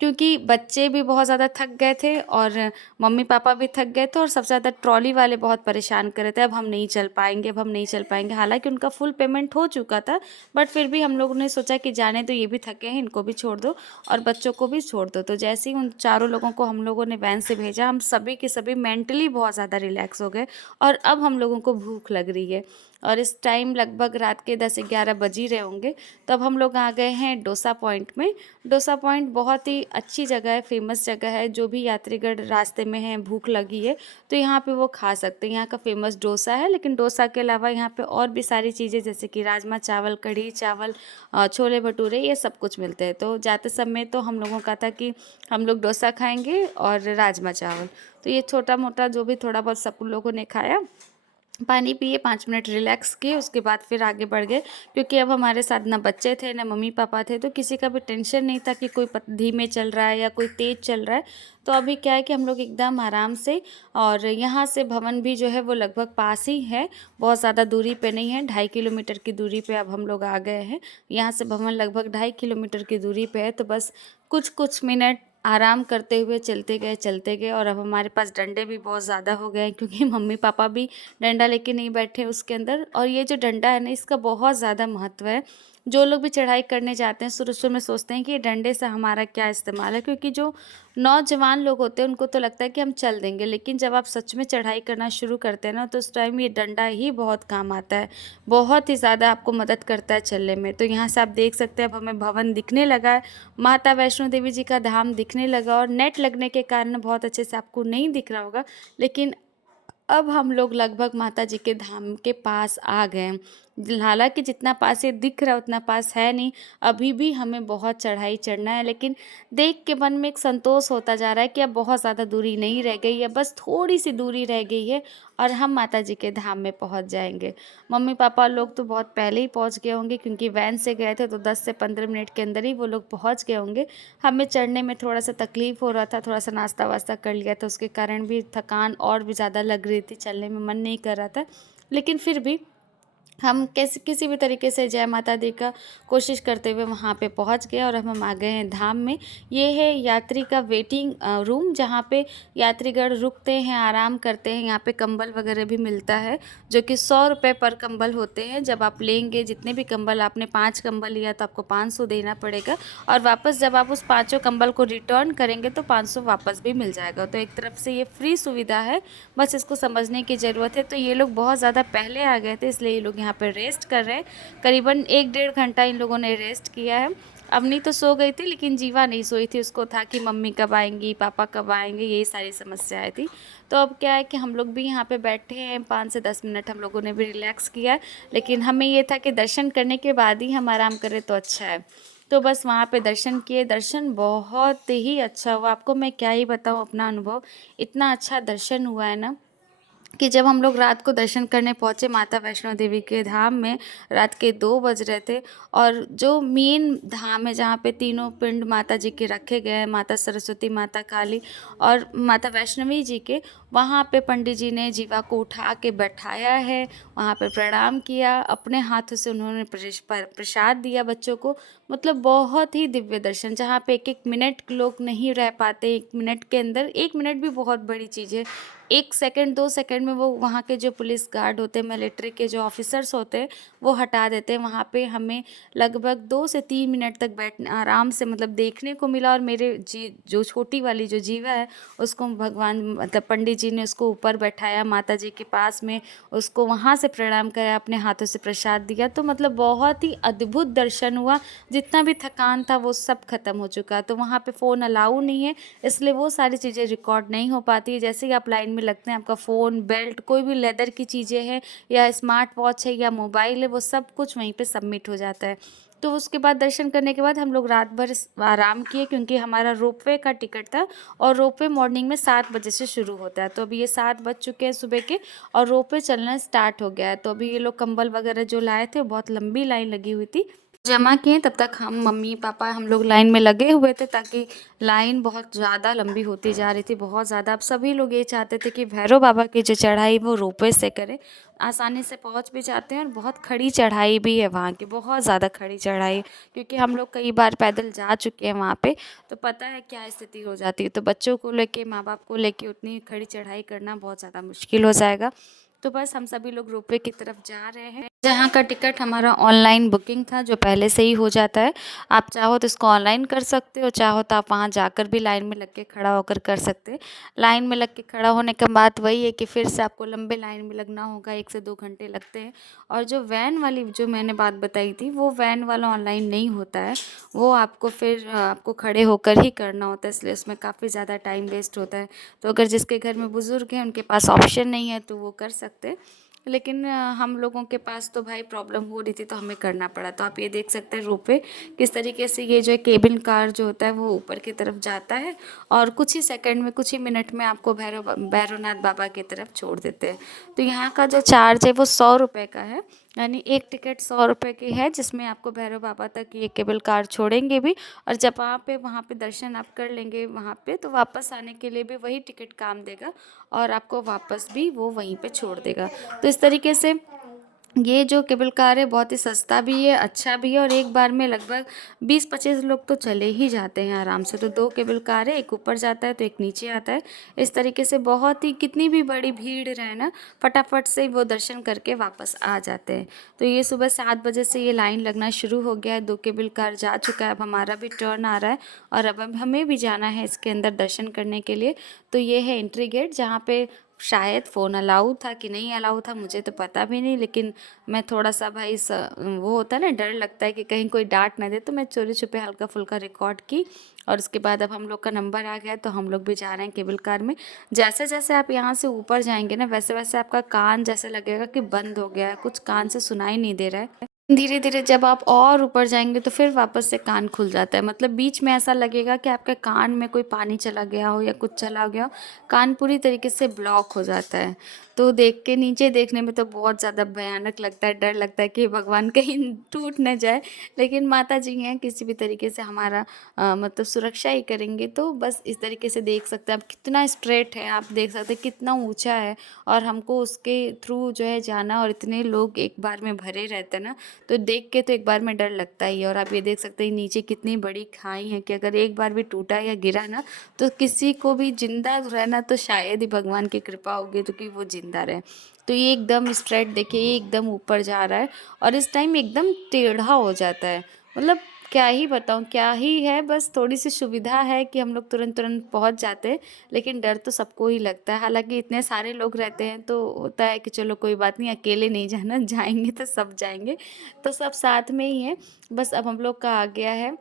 क्योंकि बच्चे भी बहुत ज़्यादा थक गए थे और मम्मी-पापा भी थक गए थे और सबसे ज़्यादा ट्रॉली वाले बहुत परेशान कर रहे थे, अब हम नहीं चल पाएँगे, अब हम नहीं चल पाएँगे। हालाँकि उनका फुल पेमेंट हो चुका था, बट फिर भी हम लोगों ने सोचा कि जाने दो, ये भी थके हैं, इनको भी छोड़ दो और बच्चों को भी छोड़ दो। तो जैसे ही उन चारों लोगों को हम लोगों ने वैन से भेजा, हम सभी के सभी मेंटली बहुत ज़्यादा रिलैक्स हो गए और अब हम लोगों को भूख लग रही है और इस टाइम लगभग रात के 10-11 बज ही रहे होंगे। तब हम लोग आ गए हैं डोसा पॉइंट में। डोसा पॉइंट बहुत ही अच्छी जगह है, फ़ेमस जगह है, जो भी यात्रीगण रास्ते में हैं, भूख लगी है, तो यहाँ पे वो खा सकते हैं। यहाँ का फ़ेमस डोसा है, लेकिन डोसा के अलावा यहाँ पे और भी सारी चीज़ें जैसे कि राजमा चावल, कढ़ी चावल, छोले भटूरे, ये सब कुछ मिलते हैं। तो जाते समय तो हम लोगों का था कि हम लोग डोसा खाएँगे और राजमा चावल। तो ये छोटा-मोटा जो भी थोड़ा बहुत सब लोगों ने खाया, पानी पिए, 5 मिनट रिलैक्स किए, उसके बाद फिर आगे बढ़ गए क्योंकि अब हमारे साथ ना बच्चे थे, ना मम्मी-पापा थे, तो किसी का भी टेंशन नहीं था कि कोई धीमे चल रहा है या कोई तेज़ चल रहा है। तो अभी क्या है कि हम लोग एकदम आराम से, और यहाँ से भवन भी जो है वो लगभग पास ही है, बहुत ज़्यादा दूरी पे नहीं है, 2.5 किलोमीटर की दूरी पे अब हम लोग आ गए हैं। यहाँ से भवन लगभग 2.5 किलोमीटर की दूरी पे है, तो बस कुछ-कुछ मिनट आराम करते हुए चलते गए और अब हमारे पास डंडे भी बहुत ज़्यादा हो गए हैं क्योंकि मम्मी-पापा भी डंडा लेके नहीं बैठे उसके अंदर। और ये जो डंडा है ना, इसका बहुत ज़्यादा महत्व है। जो लोग भी चढ़ाई करने जाते हैं शुरू-शुरू में सोचते हैं कि ये डंडे से हमारा क्या इस्तेमाल है, क्योंकि जो नौजवान लोग होते हैं उनको तो लगता है कि हम चल देंगे, लेकिन जब आप सच में चढ़ाई करना शुरू करते हैं ना, तो उस टाइम ये डंडा ही बहुत काम आता है। बहुत ही ज़्यादा आपको मदद करता है चलने में। तो यहाँ से आप देख सकते हैं अब हमें भवन दिखने लगा है, माता वैष्णो देवी जी का धाम दिखने लगा, और नेट लगने के कारण बहुत अच्छे से आपको नहीं दिख रहा होगा, लेकिन अब हम लोग लगभग माता जी के धाम के पास आ गए हैं। हालाँकि जितना पास ये दिख रहा है उतना पास है नहीं, अभी भी हमें बहुत चढ़ाई चढ़ना है, लेकिन देख के मन में एक संतोष होता जा रहा है कि अब बहुत ज़्यादा दूरी नहीं रह गई है, बस थोड़ी-सी दूरी रह गई है और हम माता जी के धाम में पहुँच जाएँगे। मम्मी-पापा लोग तो बहुत पहले ही पहुँच गए होंगे क्योंकि वैन से गए थे, तो 10 से 15 मिनट के अंदर ही वो लोग पहुँच गए होंगे। हमें चढ़ने में थोड़ा-सा तकलीफ़ हो रहा था, थोड़ा-सा नाश्ता-वास्ता कर लिया था, उसके कारण भी थकान और भी ज़्यादा लग रही थी, चलने में मन नहीं कर रहा था। लेकिन फिर भी हम कैसे किसी भी तरीके से जय माता दी का कोशिश करते हुए वहाँ पे पहुँच गए और अब हम आ गए हैं धाम में। ये है यात्री का वेटिंग रूम, जहाँ पे यात्रीगण रुकते हैं, आराम करते हैं। यहाँ पे कंबल वगैरह भी मिलता है, जो कि 100 रुपये पर कंबल होते हैं। जब आप लेंगे, जितने भी कंबल, आपने 5 कंबल लिया तो आपको 500 देना पड़ेगा, और वापस जब आप उस पाँचों कंबल को रिटर्न करेंगे तो 500 वापस भी मिल जाएगा। तो एक तरफ से ये फ्री सुविधा है, बस इसको समझने की ज़रूरत है। तो ये लोग बहुत ज़्यादा पहले आ गए थे, इसलिए ये लोग यहाँ पर रेस्ट कर रहे हैं। करीबन 1 डेढ़ घंटा इन लोगों ने रेस्ट किया है। अवनी तो सो गई थी, लेकिन जीवा नहीं सोई थी, उसको था कि मम्मी कब आएँगी, पापा कब आएँगे, यही सारी समस्याएँ थी। तो अब क्या है कि हम लोग भी यहाँ पे बैठे हैं, 5 से 10 मिनट हम लोगों ने भी रिलैक्स किया है, लेकिन हमें ये था कि दर्शन करने के बाद ही हम आराम करें तो अच्छा है। तो बस वहाँ पे दर्शन किए, दर्शन बहुत ही अच्छा हुआ, आपको मैं क्या ही बताऊँ अपना अनुभव, इतना अच्छा दर्शन हुआ है ना कि जब हम लोग रात को दर्शन करने पहुँचे माता वैष्णो देवी के धाम में, रात के 2 बज रहे थे, और जो मेन धाम है जहाँ पे तीनों पिंड माता जी के रखे गए हैं, माता सरस्वती, माता काली और माता वैष्णवी जी के, वहाँ पे पंडित जी ने जीवा को उठा के बैठाया है, वहाँ पे प्रणाम किया, अपने हाथों से उन्होंने प्रसाद दिया बच्चों को। मतलब बहुत ही दिव्य दर्शन, जहाँ पे एक-एक मिनट लोग नहीं रह पाते, 1 मिनट के अंदर, 1 मिनट भी बहुत बड़ी चीज़ है। 1 सेकंड 2 सेकंड में वो वहाँ के जो पुलिस गार्ड होते हैं, मिलिट्री के जो ऑफिसर्स होते हैं, वो हटा देते हैं। वहाँ पे हमें लगभग 2 से 3 मिनट तक आराम से मतलब देखने को मिला, और मेरे जो छोटी वाली जो जीवा है, उसको भगवान मतलब पंडित जी ने उसको ऊपर बैठाया माता जी के पास में, उसको वहाँ से प्रणाम कराया, अपने हाथों से प्रसाद दिया। तो मतलब बहुत ही अद्भुत दर्शन हुआ, जितना भी थकान था वो सब खत्म हो चुका। तो वहाँ पे फ़ोन अलाउ नहीं है, इसलिए वो सारी चीज़ें रिकॉर्ड नहीं हो पाती है। जैसे ही आप लाइन में लगते हैं, आपका फ़ोन, बेल्ट, कोई भी लेदर की चीज़ें हैं या स्मार्ट वॉच है या मोबाइल है, वो सब कुछ वहीं पे सबमिट हो जाता है। तो उसके बाद दर्शन करने के बाद हम लोग रात भर आराम किए, क्योंकि हमारा रोपवे का टिकट था, और रोपवे मॉर्निंग में 7 बजे से शुरू होता है। तो अभी ये 7 बज चुके हैं सुबह के, और रोपवे चलना स्टार्ट हो गया है। तो अभी ये लोग कंबल वगैरह जो लाए थे, वो बहुत लंबी लाइन लगी हुई थी। जमा किए तब तक हम मम्मी पापा हम लोग लाइन में लगे हुए थे, ताकि लाइन बहुत ज़्यादा लंबी होती जा रही थी, बहुत ज़्यादा। अब सभी लोग ये चाहते थे कि भैरव बाबा की जो चढ़ाई वो रोपवे से करें, आसानी से पहुंच भी जाते हैं। और बहुत खड़ी चढ़ाई भी है वहाँ की, बहुत ज़्यादा खड़ी चढ़ाई, क्योंकि हम लोग कई बार पैदल जा चुके हैं वहाँ पे, तो पता है क्या स्थिति हो जाती है। तो बच्चों को लेके, माँ बाप को लेके उतनी खड़ी चढ़ाई करना बहुत ज़्यादा मुश्किल हो जाएगा। तो बस हम सभी लोग रोपवे की तरफ जा रहे हैं, जहाँ का टिकट हमारा ऑनलाइन बुकिंग था, जो पहले से ही हो जाता है। आप चाहो तो इसको ऑनलाइन कर सकते हो, चाहो तो आप वहाँ जाकर भी लाइन में लग के खड़ा होकर कर सकते हैं। लाइन में लग के खड़ा होने का बात वही है कि फिर से आपको लंबे लाइन में लगना होगा, 1 से 2 घंटे लगते हैं। और जो वैन वाली जो मैंने बात बताई थी, वो वैन वाला ऑनलाइन नहीं होता है, वो आपको फिर आपको खड़े होकर ही करना होता है, इसलिए उसमें काफ़ी ज़्यादा टाइम वेस्ट होता है। तो अगर जिसके घर में बुज़ुर्ग हैं, उनके पास ऑप्शन नहीं है, तो वो कर सकते हैं। लेकिन हम लोगों के पास तो भाई प्रॉब्लम हो रही थी, तो हमें करना पड़ा। तो आप ये देख सकते हैं रोपवे किस तरीके से, ये जो है केबिन कार जो होता है वो ऊपर की तरफ जाता है, और कुछ ही सेकंड में, कुछ ही मिनट में आपको भैरवनाथ बाबा की तरफ छोड़ देते हैं। तो यहाँ का जो चार्ज है वो 100 रुपये का है, यानी एक टिकट 100 रुपये की है, जिसमें आपको भैरव बाबा तक ये केबल कार छोड़ेंगे भी। और जब आप वहाँ पे दर्शन आप कर लेंगे वहाँ पे, तो वापस आने के लिए भी वही टिकट काम देगा, और आपको वापस भी वो वहीं पे छोड़ देगा। तो इस तरीके से ये जो केबल कार है बहुत ही सस्ता भी है, अच्छा भी है, और एक बार में लगभग 20-25 लोग तो चले ही जाते हैं आराम से। तो 2 केबल कार है, एक ऊपर जाता है तो एक नीचे आता है। इस तरीके से बहुत ही, कितनी भी बड़ी भीड़ रहे ना, फटाफट से वो दर्शन करके वापस आ जाते हैं। तो ये सुबह 7 बजे से ये लाइन लगना शुरू हो गया है, 2 केबल कार जा चुका है, अब हमारा भी टर्न आ रहा है, और अब हमें भी जाना है इसके अंदर दर्शन करने के लिए। तो ये है एंट्री गेट, जहाँ पे शायद फ़ोन अलाउ था कि नहीं अलाउ था, मुझे तो पता भी नहीं। लेकिन मैं थोड़ा सा भाई वो होता है ना, डर लगता है कि कहीं कोई डांट ना दे, तो मैं चोरी छुपे हल्का फुल्का रिकॉर्ड की। और उसके बाद अब हम लोग का नंबर आ गया, तो हम लोग भी जा रहे हैं केबल कार में। जैसे जैसे आप यहाँ से ऊपर जाएंगे ना, वैसे वैसे आपका कान जैसे लगेगा कि बंद हो गया है, कुछ कान से सुनाई नहीं दे रहा है। धीरे धीरे जब आप और ऊपर जाएंगे, तो फिर वापस से कान खुल जाता है, मतलब बीच में ऐसा लगेगा कि आपके कान में कोई पानी चला गया हो या कुछ चला गया हो, कान पूरी तरीके से ब्लॉक हो जाता है। तो देख के, नीचे देखने में तो बहुत ज़्यादा भयानक लगता है, डर लगता है कि भगवान कहीं टूट न जाए। लेकिन माता जी हैं, किसी भी तरीके से हमारा मतलब सुरक्षा ही करेंगे। तो बस इस तरीके से देख सकते हैं आप, कितना स्ट्रेट है, आप देख सकते हैं कितना ऊंचा है, और हमको उसके थ्रू जो है जाना, और इतने लोग एक बार में भरे रहते हैं ना, तो देख के तो एक बार में डर लगता ही है। और आप ये देख सकते हैं नीचे कितनी बड़ी खाई है, कि अगर एक बार भी टूटा या गिरा ना, तो किसी को भी जिंदा रहना तो शायद ही भगवान की कृपा होगी, तो कि वो जिंदा रहे। तो ये एकदम स्ट्रेट देखिए, ये एकदम ऊपर जा रहा है, और इस टाइम एकदम टेढ़ा हो जाता है। मतलब क्या ही बताऊँ, क्या ही है, बस थोड़ी सी सुविधा है कि हम लोग तुरंत तुरंत पहुंच जाते हैं। लेकिन डर तो सबको ही लगता है, हालांकि इतने सारे लोग रहते हैं, तो होता है कि चलो कोई बात नहीं, अकेले नहीं जाना, जाएंगे तो सब जाएंगे, तो सब साथ में ही हैं। बस अब हम लोग का आ गया है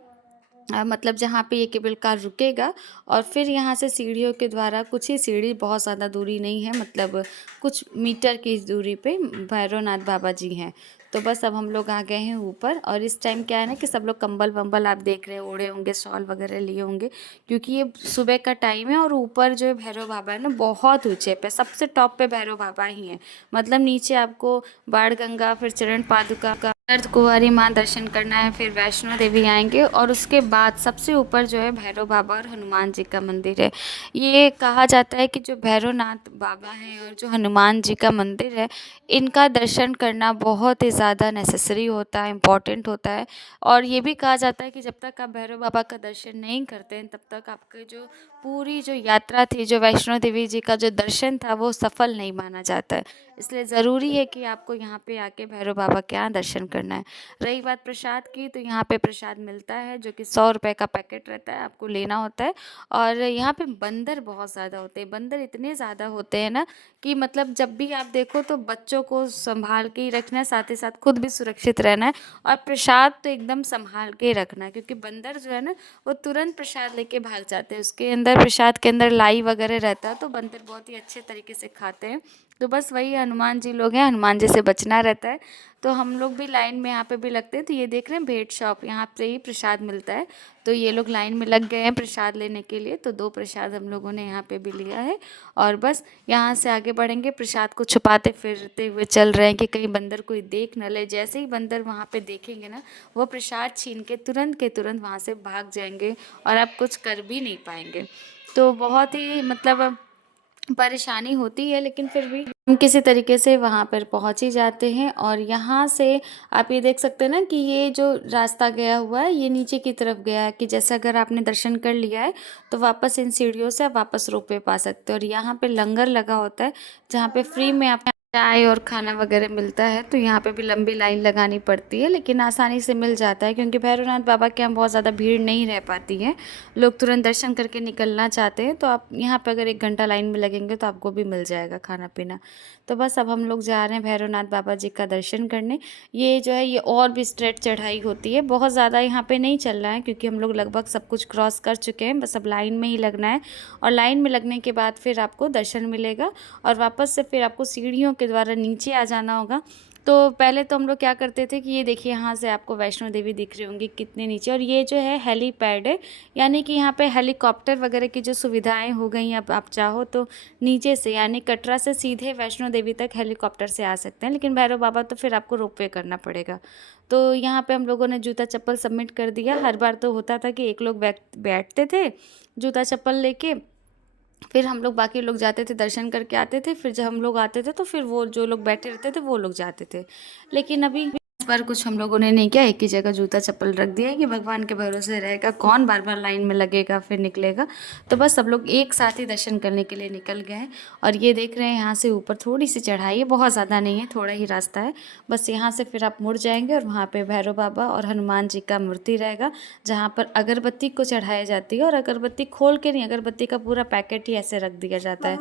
मतलब जहाँ पे ये केबल कार रुकेगा, और फिर यहाँ से सीढ़ियों के द्वारा, कुछ ही सीढ़ी, बहुत ज़्यादा दूरी नहीं है, मतलब कुछ मीटर की दूरी पे भैरवनाथ बाबा जी हैं। तो बस अब हम लोग आ गए हैं ऊपर। और इस टाइम क्या है ना, कि सब लोग कंबल वंबल आप देख रहे हैं ओढ़े होंगे, शॉल वगैरह लिए होंगे, क्योंकि ये सुबह का टाइम है। और ऊपर जो है भैरव बाबा है ना, बहुत ऊंचे पे, सबसे टॉप पे भैरव बाबा ही हैं। मतलब नीचे आपको बाण गंगा, फिर चरण पादुका का, अर्धकुंवारी माँ दर्शन करना है, फिर वैष्णो देवी आएंगे, और उसके बाद सबसे ऊपर जो है भैरव बाबा और हनुमान जी का मंदिर है। ये कहा जाता है कि जो भैरवनाथ बाबा हैं और जो हनुमान जी का मंदिर है, इनका दर्शन करना बहुत ही ज़्यादा नेसेसरी होता है, इम्पॉर्टेंट होता है। और ये भी कहा जाता है कि जब तक आप भैरव बाबा का दर्शन नहीं करते हैं, तब तक आपके जो पूरी जो यात्रा थी, जो वैष्णो देवी जी का जो दर्शन था, वो सफल नहीं माना जाता है। इसलिए ज़रूरी है कि आपको यहाँ पे आके भैरव बाबा के यहाँ दर्शन करना है। रही बात प्रसाद की, तो यहाँ पे प्रसाद मिलता है, जो कि 100 रुपये का पैकेट रहता है, आपको लेना होता है। और यहाँ पे बंदर बहुत ज़्यादा होते हैं, बंदर इतने ज़्यादा होते हैं ना, कि मतलब जब भी आप देखो तो बच्चों को संभाल के ही रखना है, साथ ही साथ खुद भी सुरक्षित रहना है। और प्रसाद तो एकदम संभाल के ही रखना है, क्योंकि बंदर जो है ना, वो तुरंत प्रसाद लेके भाग जाते हैं। उसके अंदर, प्रसाद के अंदर लाई वगैरह रहता है, तो बंदर बहुत ही अच्छे तरीके से खाते हैं। तो बस वही हनुमान जी लोग हैं, हनुमान जी से बचना रहता है। तो हम लोग भी लाइन में यहाँ पे भी लगते हैं। तो ये देख रहे हैं भेंट शॉप, यहाँ पे ही प्रसाद मिलता है। तो ये लोग लाइन में लग गए हैं प्रसाद लेने के लिए। तो 2 प्रसाद हम लोगों ने यहाँ पे भी लिया है और बस यहाँ से आगे बढ़ेंगे। प्रसाद को छुपाते फिरते हुए चल रहे हैं कि कहीं बंदर कोई देख न ले। जैसे ही बंदर वहाँ पे देखेंगे ना, वो प्रसाद छीन के तुरंत वहाँ से भाग जाएंगे और आप कुछ कर भी नहीं पाएंगे। तो बहुत ही मतलब परेशानी होती है, लेकिन फिर भी हम किसी तरीके से वहाँ पर पहुँच ही जाते हैं। और यहाँ से आप ये देख सकते हैं ना कि ये जो रास्ता गया हुआ है ये नीचे की तरफ गया है, कि जैसे अगर आपने दर्शन कर लिया है तो वापस इन सीढ़ियों से आप वापस रोप वे पा सकते हो। और यहाँ पे लंगर लगा होता है जहाँ पे फ्री में आप चाय और खाना वगैरह मिलता है। तो यहाँ पे भी लंबी लाइन लगानी पड़ती है, लेकिन आसानी से मिल जाता है क्योंकि भैरवनाथ बाबा के यहाँ बहुत ज़्यादा भीड़ नहीं रह पाती है। लोग तुरंत दर्शन करके निकलना चाहते हैं, तो आप यहाँ पे अगर 1 घंटा लाइन में लगेंगे तो आपको भी मिल जाएगा खाना पीना। तो बस अब हम लोग जा रहे हैं भैरवनाथ बाबा जी का दर्शन करने। ये जो है ये और भी स्ट्रेट चढ़ाई होती है, बहुत ज़्यादा यहाँ पे नहीं चलना है क्योंकि हम लोग लगभग सब कुछ क्रॉस कर चुके हैं। बस अब लाइन में ही लगना है और लाइन में लगने के बाद फिर आपको दर्शन मिलेगा और वापस से फिर आपको सीढ़ियों के द्वारा नीचे आ जाना होगा। तो पहले तो हम लोग क्या करते थे कि ये देखिए यहाँ से आपको वैष्णो देवी दिख रही होंगी कितने नीचे। और ये जो है हेलीपैड है, यानी कि यहाँ पे हेलीकॉप्टर वगैरह की जो सुविधाएं हो गई। अब आप चाहो तो नीचे से यानी कटरा से सीधे वैष्णो देवी तक हेलीकॉप्टर से आ सकते हैं, लेकिन भैरव बाबा तो फिर आपको रोपवे करना पड़ेगा। तो यहाँ पे हम लोगों ने जूता चप्पल सबमिट कर दिया। हर बार तो होता था कि एक लोग बैठते थे जूता चप्पल लेके, फिर हम लोग बाकी लोग जाते थे दर्शन करके आते थे। फिर जब हम लोग आते थे तो फिर वो जो लोग बैठे रहते थे वो लोग जाते थे। लेकिन अभी इस बार कुछ हम लोगों ने नहीं किया, एक ही जगह जूता चप्पल रख दिया है कि भगवान के भरोसे रहेगा, कौन बार बार लाइन में लगेगा फिर निकलेगा। तो बस सब लोग एक साथ ही दर्शन करने के लिए निकल गए हैं। और ये देख रहे हैं यहाँ से ऊपर थोड़ी सी चढ़ाई है, बहुत ज़्यादा नहीं है, थोड़ा ही रास्ता है। बस यहाँ से फिर आप मुड़ जाएंगे और वहाँ पे भैरव बाबा और हनुमान जी का मूर्ति रहेगा जहाँ पर अगरबत्ती को चढ़ाई जाती है। और अगरबत्ती खोल के नहीं, अगरबत्ती का पूरा पैकेट ही ऐसे रख दिया जाता है।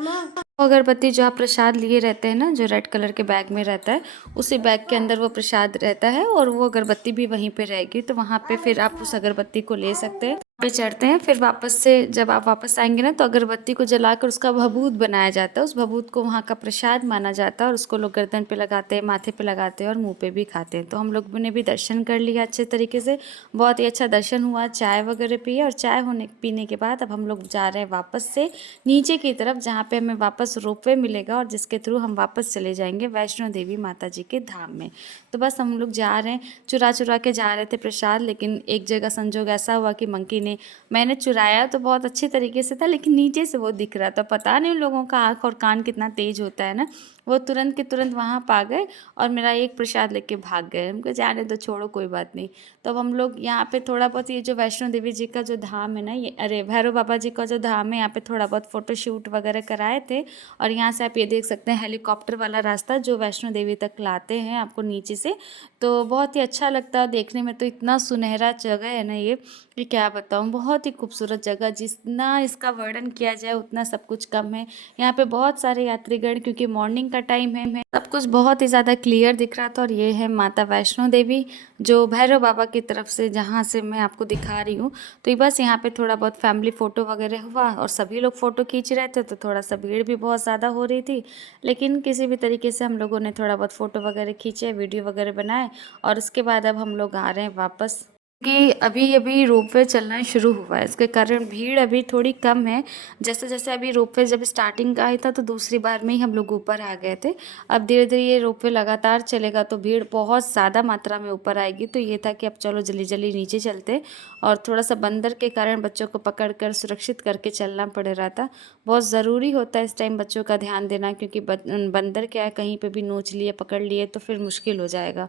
वो अगरबत्ती जो आप प्रसाद लिए रहते हैं ना, जो रेड कलर के बैग में रहता है, उसी बैग के अंदर वो प्रसाद रहता है और वो अगरबत्ती भी वहीं पे रहेगी। तो वहाँ पे फिर आप उस अगरबत्ती को ले सकते हैं, पे चढ़ते हैं। फिर वापस से जब आप वापस आएंगे ना तो अगरबत्ती को जलाकर उसका भभूत बनाया जाता है। उस भभूत को वहाँ का प्रसाद माना जाता है और उसको लोग गर्दन पे लगाते हैं, माथे पे लगाते हैं और मुंह पे भी खाते हैं। तो हम लोग ने भी दर्शन कर लिया अच्छे तरीके से, बहुत ही अच्छा दर्शन हुआ। चाय वगैरह पिए और चाय होने पीने के बाद अब हम लोग जा रहे हैं वापस से नीचे की तरफ, जहाँ पे हमें वापस रोपवे मिलेगा और जिसके थ्रू हम वापस चले जाएंगे वैष्णो देवी माता जी के धाम में। तो बस हम लोग जा रहे हैं, चुरा चुरा के जा रहे थे प्रसाद, लेकिन एक जगह संजोग ऐसा हुआ कि मंकी ने, मैंने चुराया तो बहुत अच्छे तरीके से था लेकिन नीचे से वो दिख रहा था। पता नहीं उन लोगों का आँख और कान कितना तेज होता है ना, वो तुरंत के तुरंत वहाँ पा गए और मेरा एक प्रसाद लेके भाग गए। हमको जाने दो, छोड़ो कोई बात नहीं। तो अब हम लोग यहाँ पे थोड़ा बहुत, ये जो वैष्णो देवी जी का जो धाम है ना, ये अरे भैरव बाबा जी का जो धाम है, यहाँ पे थोड़ा बहुत फ़ोटो शूट वगैरह कराए थे। और यहाँ से आप ये देख सकते हैं हेलीकॉप्टर वाला रास्ता जो वैष्णो देवी तक लाते हैं आपको नीचे से। तो बहुत ही अच्छा लगता है देखने में। तो इतना सुनहरा जगह है ना ये क्या बताऊँ, बहुत ही खूबसूरत जगह, जितना इसका वर्णन किया जाए उतना सब कुछ कम है। यहाँ पे बहुत सारे यात्रीगण, क्योंकि मॉर्निंग का टाइम है, सब कुछ बहुत ही ज़्यादा क्लियर दिख रहा था। और ये है माता वैष्णो देवी जो भैरव बाबा की तरफ से, जहाँ से मैं आपको दिखा रही हूँ। तो ये बस यहाँ पे थोड़ा बहुत फैमिली फ़ोटो वगैरह हुआ और सभी लोग फ़ोटो खींच रहे थे, तो थोड़ा सा भीड़ भी बहुत ज़्यादा हो रही थी। लेकिन किसी भी तरीके से हम लोगों ने थोड़ा बहुत फ़ोटो वगैरह खींचे, वीडियो वगैरह बनाए। और उसके बाद अब हम लोग आ रहे हैं वापस, कि अभी अभी रोपवे चलना शुरू हुआ है, इसके कारण भीड़ अभी थोड़ी कम है। जैसे जैसे अभी रोपवे जब स्टार्टिंग का आया था तो दूसरी बार में ही हम लोग ऊपर आ गए थे। अब धीरे धीरे ये रोपवे लगातार चलेगा तो भीड़ बहुत ज़्यादा मात्रा में ऊपर आएगी। तो ये था कि अब चलो जल्दी जल्दी नीचे चलते। और थोड़ा सा बंदर के कारण बच्चों को पकड़ कर सुरक्षित करके चलना पड़ रहा था। बहुत ज़रूरी होता है इस टाइम बच्चों का ध्यान देना, क्योंकि बंदर क्या है, कहीं पर भी नोच लिए, पकड़ लिए तो फिर मुश्किल हो जाएगा।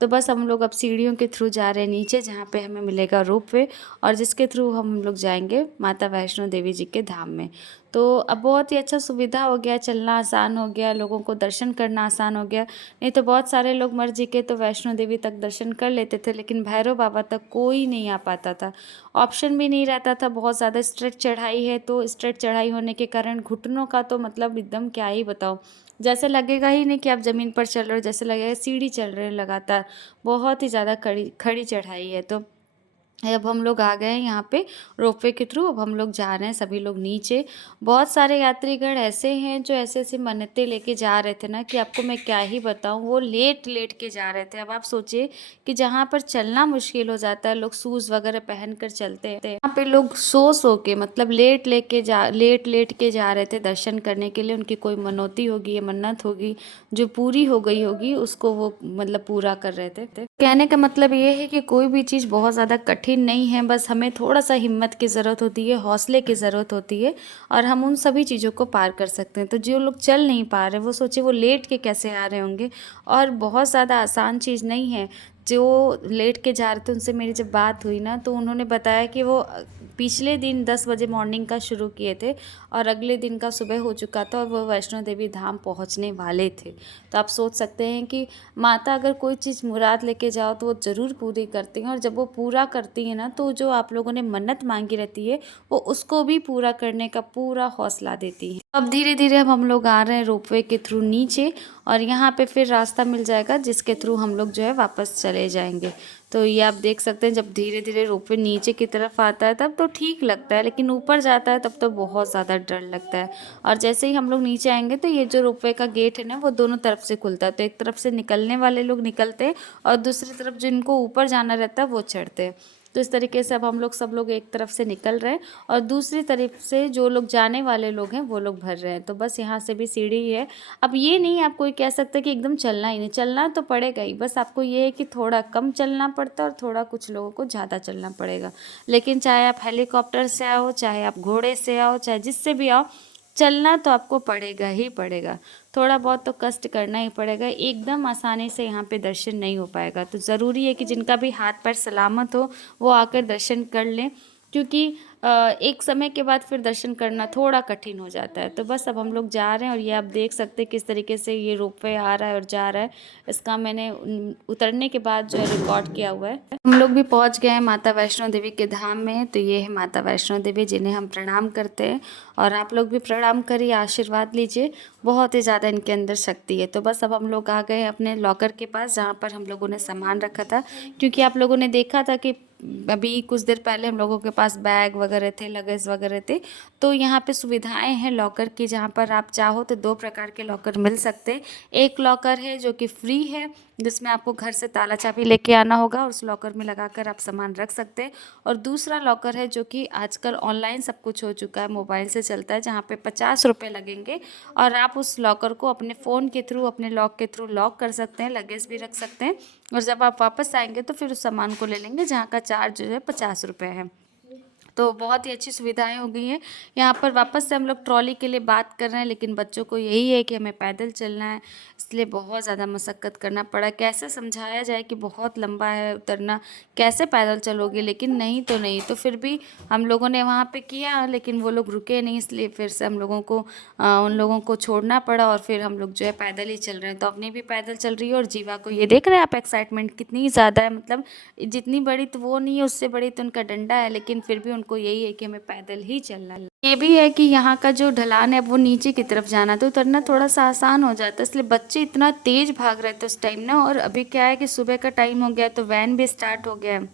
तो बस हम लोग अब सीढ़ियों के थ्रू जा रहे हैं नीचे, जहाँ पे हमें मिलेगा रोपवे और जिसके थ्रू हम लोग जाएंगे माता वैष्णो देवी जी के धाम में। तो अब बहुत ही अच्छा सुविधा हो गया, चलना आसान हो गया, लोगों को दर्शन करना आसान हो गया। नहीं तो बहुत सारे लोग मर्जी के तो वैष्णो देवी तक दर्शन कर लेते थे, लेकिन भैरव बाबा तक कोई नहीं आ पाता था, ऑप्शन भी नहीं रहता था। बहुत ज़्यादा स्ट्रेट चढ़ाई है, तो स्ट्रेट चढ़ाई होने के कारण घुटनों का तो मतलब एकदम क्या ही बताऊँ, जैसे लगेगा ही नहीं कि आप ज़मीन पर चल रहे हो, जैसे लगेगा सीढ़ी चल रहे हैं लगातार। बहुत ही ज़्यादा खड़ी चढ़ाई है। तो अब हम लोग आ गए हैं यहाँ पे रोपवे के थ्रू। अब हम लोग जा रहे हैं सभी लोग नीचे। बहुत सारे यात्रीगण ऐसे हैं जो ऐसे-ऐसे मन्नतें लेके जा रहे थे ना कि आपको मैं क्या ही बताऊँ, वो लेट-लेट के जा रहे थे। अब आप सोचिए कि जहाँ पर चलना मुश्किल हो जाता है, लोग शूज़ वगैरह पहन कर चलते हैं। वहाँ पे लोग सो-सो के मतलब लेट-लेट के जा रहे थे दर्शन करने के लिए। उनकी कोई मनौती होगी या मन्नत होगी, जो पूरी हो गई होगी, उसको वो मतलब पूरा कर रहे थे। कहने का मतलब ये है कि कोई भी चीज़ बहुत ज़्यादा कठिन नहीं है, बस हमें थोड़ा-सा हिम्मत की ज़रूरत होती है, हौसले की ज़रूरत होती है और हम उन सभी चीज़ों को पार कर सकते हैं। तो जो लोग चल नहीं पा रहे, वो सोचिए वो लेट के कैसे आ रहे होंगे और बहुत ज़्यादा आसान चीज़ नहीं है। जो लेट के जा रहे थे उनसे मेरी जब बात हुई ना, तो उन्होंने बताया कि वो पिछले दिन 10 बजे मॉर्निंग का शुरू किए थे और अगले दिन का सुबह हो चुका था और वो वैष्णो देवी धाम पहुँचने वाले थे। तो आप सोच सकते हैं कि माता अगर कोई चीज़ मुराद लेके जाओ तो वो ज़रूर पूरी करती हैं और जब वो पूरा करती हैं ना, तो जो आप लोगों ने मन्नत मांगी रहती है वो उसको भी पूरा करने का पूरा हौसला देती हैं। अब धीरे-धीरे अब हम लोग आ रहे हैं रोपवे के थ्रू नीचे और यहाँ पे फिर रास्ता मिल जाएगा जिसके थ्रू हम लोग जो है वापस चले जाएंगे। तो ये आप देख सकते हैं जब धीरे-धीरे रोपवे नीचे की तरफ आता है तब तो ठीक लगता है, लेकिन ऊपर जाता है तब तो बहुत ज़्यादा डर लगता है। और जैसे ही हम लोग नीचे आएंगे तो ये जो रोपवे का गेट है ना, वो दोनों तरफ से खुलता है। तो एक तरफ से निकलने वाले लोग निकलते हैं और दूसरी तरफ जिनको ऊपर जाना रहता है वो चढ़ते हैं। तो इस तरीके से अब हम लोग सब लोग एक तरफ से निकल रहे हैं और दूसरी तरफ से जो लोग जाने वाले लोग हैं वो लोग भर रहे हैं। तो बस यहाँ से भी सीढ़ी ही है। अब ये नहीं आप कोई कह सकते कि एकदम चलना ही नहीं, चलना तो पड़ेगा ही, बस आपको ये है कि थोड़ा कम चलना पड़ता है और थोड़ा कुछ लोगों को ज़्यादा चलना पड़ेगा। लेकिन चाहे आप हेलीकॉप्टर से आओ, चाहे आप घोड़े से आओ, चाहे जिससे भी आओ, चलना तो आपको पड़ेगा ही पड़ेगा। थोड़ा बहुत तो कष्ट करना ही पड़ेगा, एकदम आसानी से यहाँ पे दर्शन नहीं हो पाएगा। तो ज़रूरी है कि जिनका भी हाथ पैर सलामत हो वो आकर दर्शन कर लें, क्योंकि एक समय के बाद फिर दर्शन करना थोड़ा कठिन हो जाता है। तो बस अब हम लोग जा रहे हैं और ये आप देख सकते हैं किस तरीके से ये रोपवे आ रहा है और जा रहा है। इसका मैंने उतरने के बाद जो है रिकॉर्ड किया हुआ है। हम लोग भी पहुंच गए हैं माता वैष्णो देवी के धाम में। तो ये है माता वैष्णो देवी जिन्हें हम प्रणाम करते हैं और आप लोग भी प्रणाम करिए, आशीर्वाद लीजिए। बहुत ही ज़्यादा इनके अंदर शक्ति है। तो बस अब हम लोग आ गए अपने लॉकर के पास जहाँ पर हम लोगों ने सामान रखा था, क्योंकि आप लोगों ने देखा था कि अभी कुछ देर पहले हम लोगों के पास बैग वगैरह थे, लगेज वगैरह थे। तो यहाँ पे सुविधाएं हैं लॉकर की, जहाँ पर आप चाहो तो 2 प्रकार के लॉकर मिल सकते हैं। एक लॉकर है जो कि फ्री है, जिसमें आपको घर से ताला चाबी लेके आना होगा और उस लॉकर में लगाकर आप सामान रख सकते हैं। और दूसरा लॉकर है जो कि आजकल ऑनलाइन सब कुछ हो चुका है, मोबाइल से चलता है, जहाँ पे 50 रुपये लगेंगे और आप उस लॉकर को अपने फ़ोन के थ्रू, अपने लॉक के थ्रू लॉक कर सकते हैं, लगेज भी रख सकते हैं और जब आप वापस आएंगे तो फिर उस सामान को ले लेंगे, जहाँ का चार्ज जो है 50 रुपये है। तो बहुत ही अच्छी सुविधाएं हो गई हैं। यहाँ पर वापस से हम लोग ट्रॉली के लिए बात कर रहे हैं, लेकिन बच्चों को यही है कि हमें पैदल चलना है, इसलिए बहुत ज़्यादा मशक्क़त करना पड़ा। कैसे समझाया जाए कि बहुत लंबा है उतरना, कैसे पैदल चलोगे, लेकिन नहीं तो नहीं। तो फिर भी हम लोगों ने वहाँ पे किया, लेकिन वो लोग रुके नहीं, इसलिए फिर से हम लोगों को उन लोगों को छोड़ना पड़ा और फिर हम लोग जो है पैदल ही चल रहे हैं। तो अपनी भी पैदल चल रही है और जीवा को ये देख रहे हैं आप, एक्साइटमेंट कितनी ज़्यादा है। मतलब जितनी बड़ी तो वो नहीं है, उससे बड़ी तो उनका डंडा है, लेकिन फिर भी उनको यही है कि हमें पैदल ही चलना है। ये भी है कि यहाँ का जो ढलान है वो नीचे की तरफ जाना, तो उतरना थोड़ा सा आसान हो जाता है, इसलिए बच्चे इतना तेज भाग रहे थे उस टाइम ना। और अभी क्या है कि सुबह का टाइम हो गया तो वैन भी स्टार्ट हो गया है।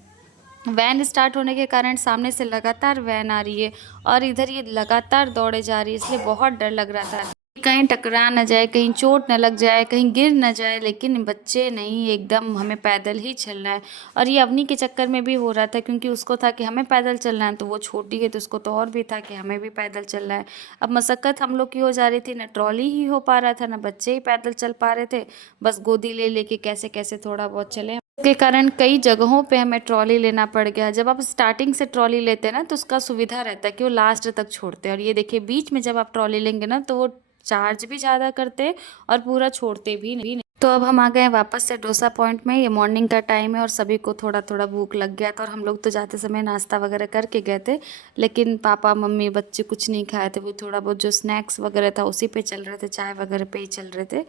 वैन स्टार्ट होने के कारण सामने से लगातार वैन आ रही है और इधर ये लगातार दौड़े जा रही है, इसलिए बहुत डर लग रहा था कहीं टकरा न जाए, कहीं चोट न लग जाए, कहीं गिर न जाए। लेकिन बच्चे नहीं, एकदम हमें पैदल ही चलना है। और ये अवनी के चक्कर में भी हो रहा था, क्योंकि उसको था कि हमें पैदल चलना है, तो वो छोटी है तो उसको तो और भी था कि हमें भी पैदल चलना है। अब मशक्क़त हम लोग की हो जा रही थी, ना ट्रॉली ही हो पा रहा था, ना बच्चे ही पैदल चल पा रहे थे, बस गोदी ले लेके कैसे कैसे थोड़ा बहुत चले। के कारण कई जगहों पे हमें ट्रॉली लेना पड़ गया। जब आप स्टार्टिंग से ट्रॉली लेते हैं ना, तो उसका सुविधा रहता है कि वो लास्ट तक छोड़ते हैं, और ये देखिए बीच में जब आप ट्रॉली लेंगे ना, तो वो चार्ज भी ज़्यादा करते हैं और पूरा छोड़ते भी नहीं। तो अब हम आ गए वापस से डोसा पॉइंट में। ये मॉर्निंग का टाइम है और सभी को थोड़ा थोड़ा भूख लग गया था, और हम लोग तो जाते समय नाश्ता वगैरह करके गए थे, लेकिन पापा मम्मी बच्चे कुछ नहीं खाए थे। वो थोड़ा बहुत जो स्नैक्स वगैरह था उसी पे चल रहे थे, चाय वगैरह पे ही चल रहे थे।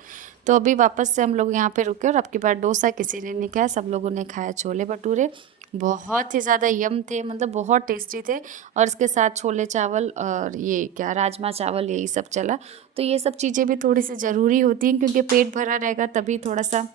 तो अभी वापस से हम लोग यहाँ पे रुके और अब की बार डोसा किसी ने नहीं खाया, सब लोगों ने खाया छोले भटूरे। बहुत ही ज़्यादा यम थे, मतलब बहुत टेस्टी थे। और इसके साथ छोले चावल और ये क्या राजमा चावल, यही सब चला। तो ये सब चीज़ें भी थोड़ी सी ज़रूरी होती हैं, क्योंकि पेट भरा रहेगा तभी थोड़ा सा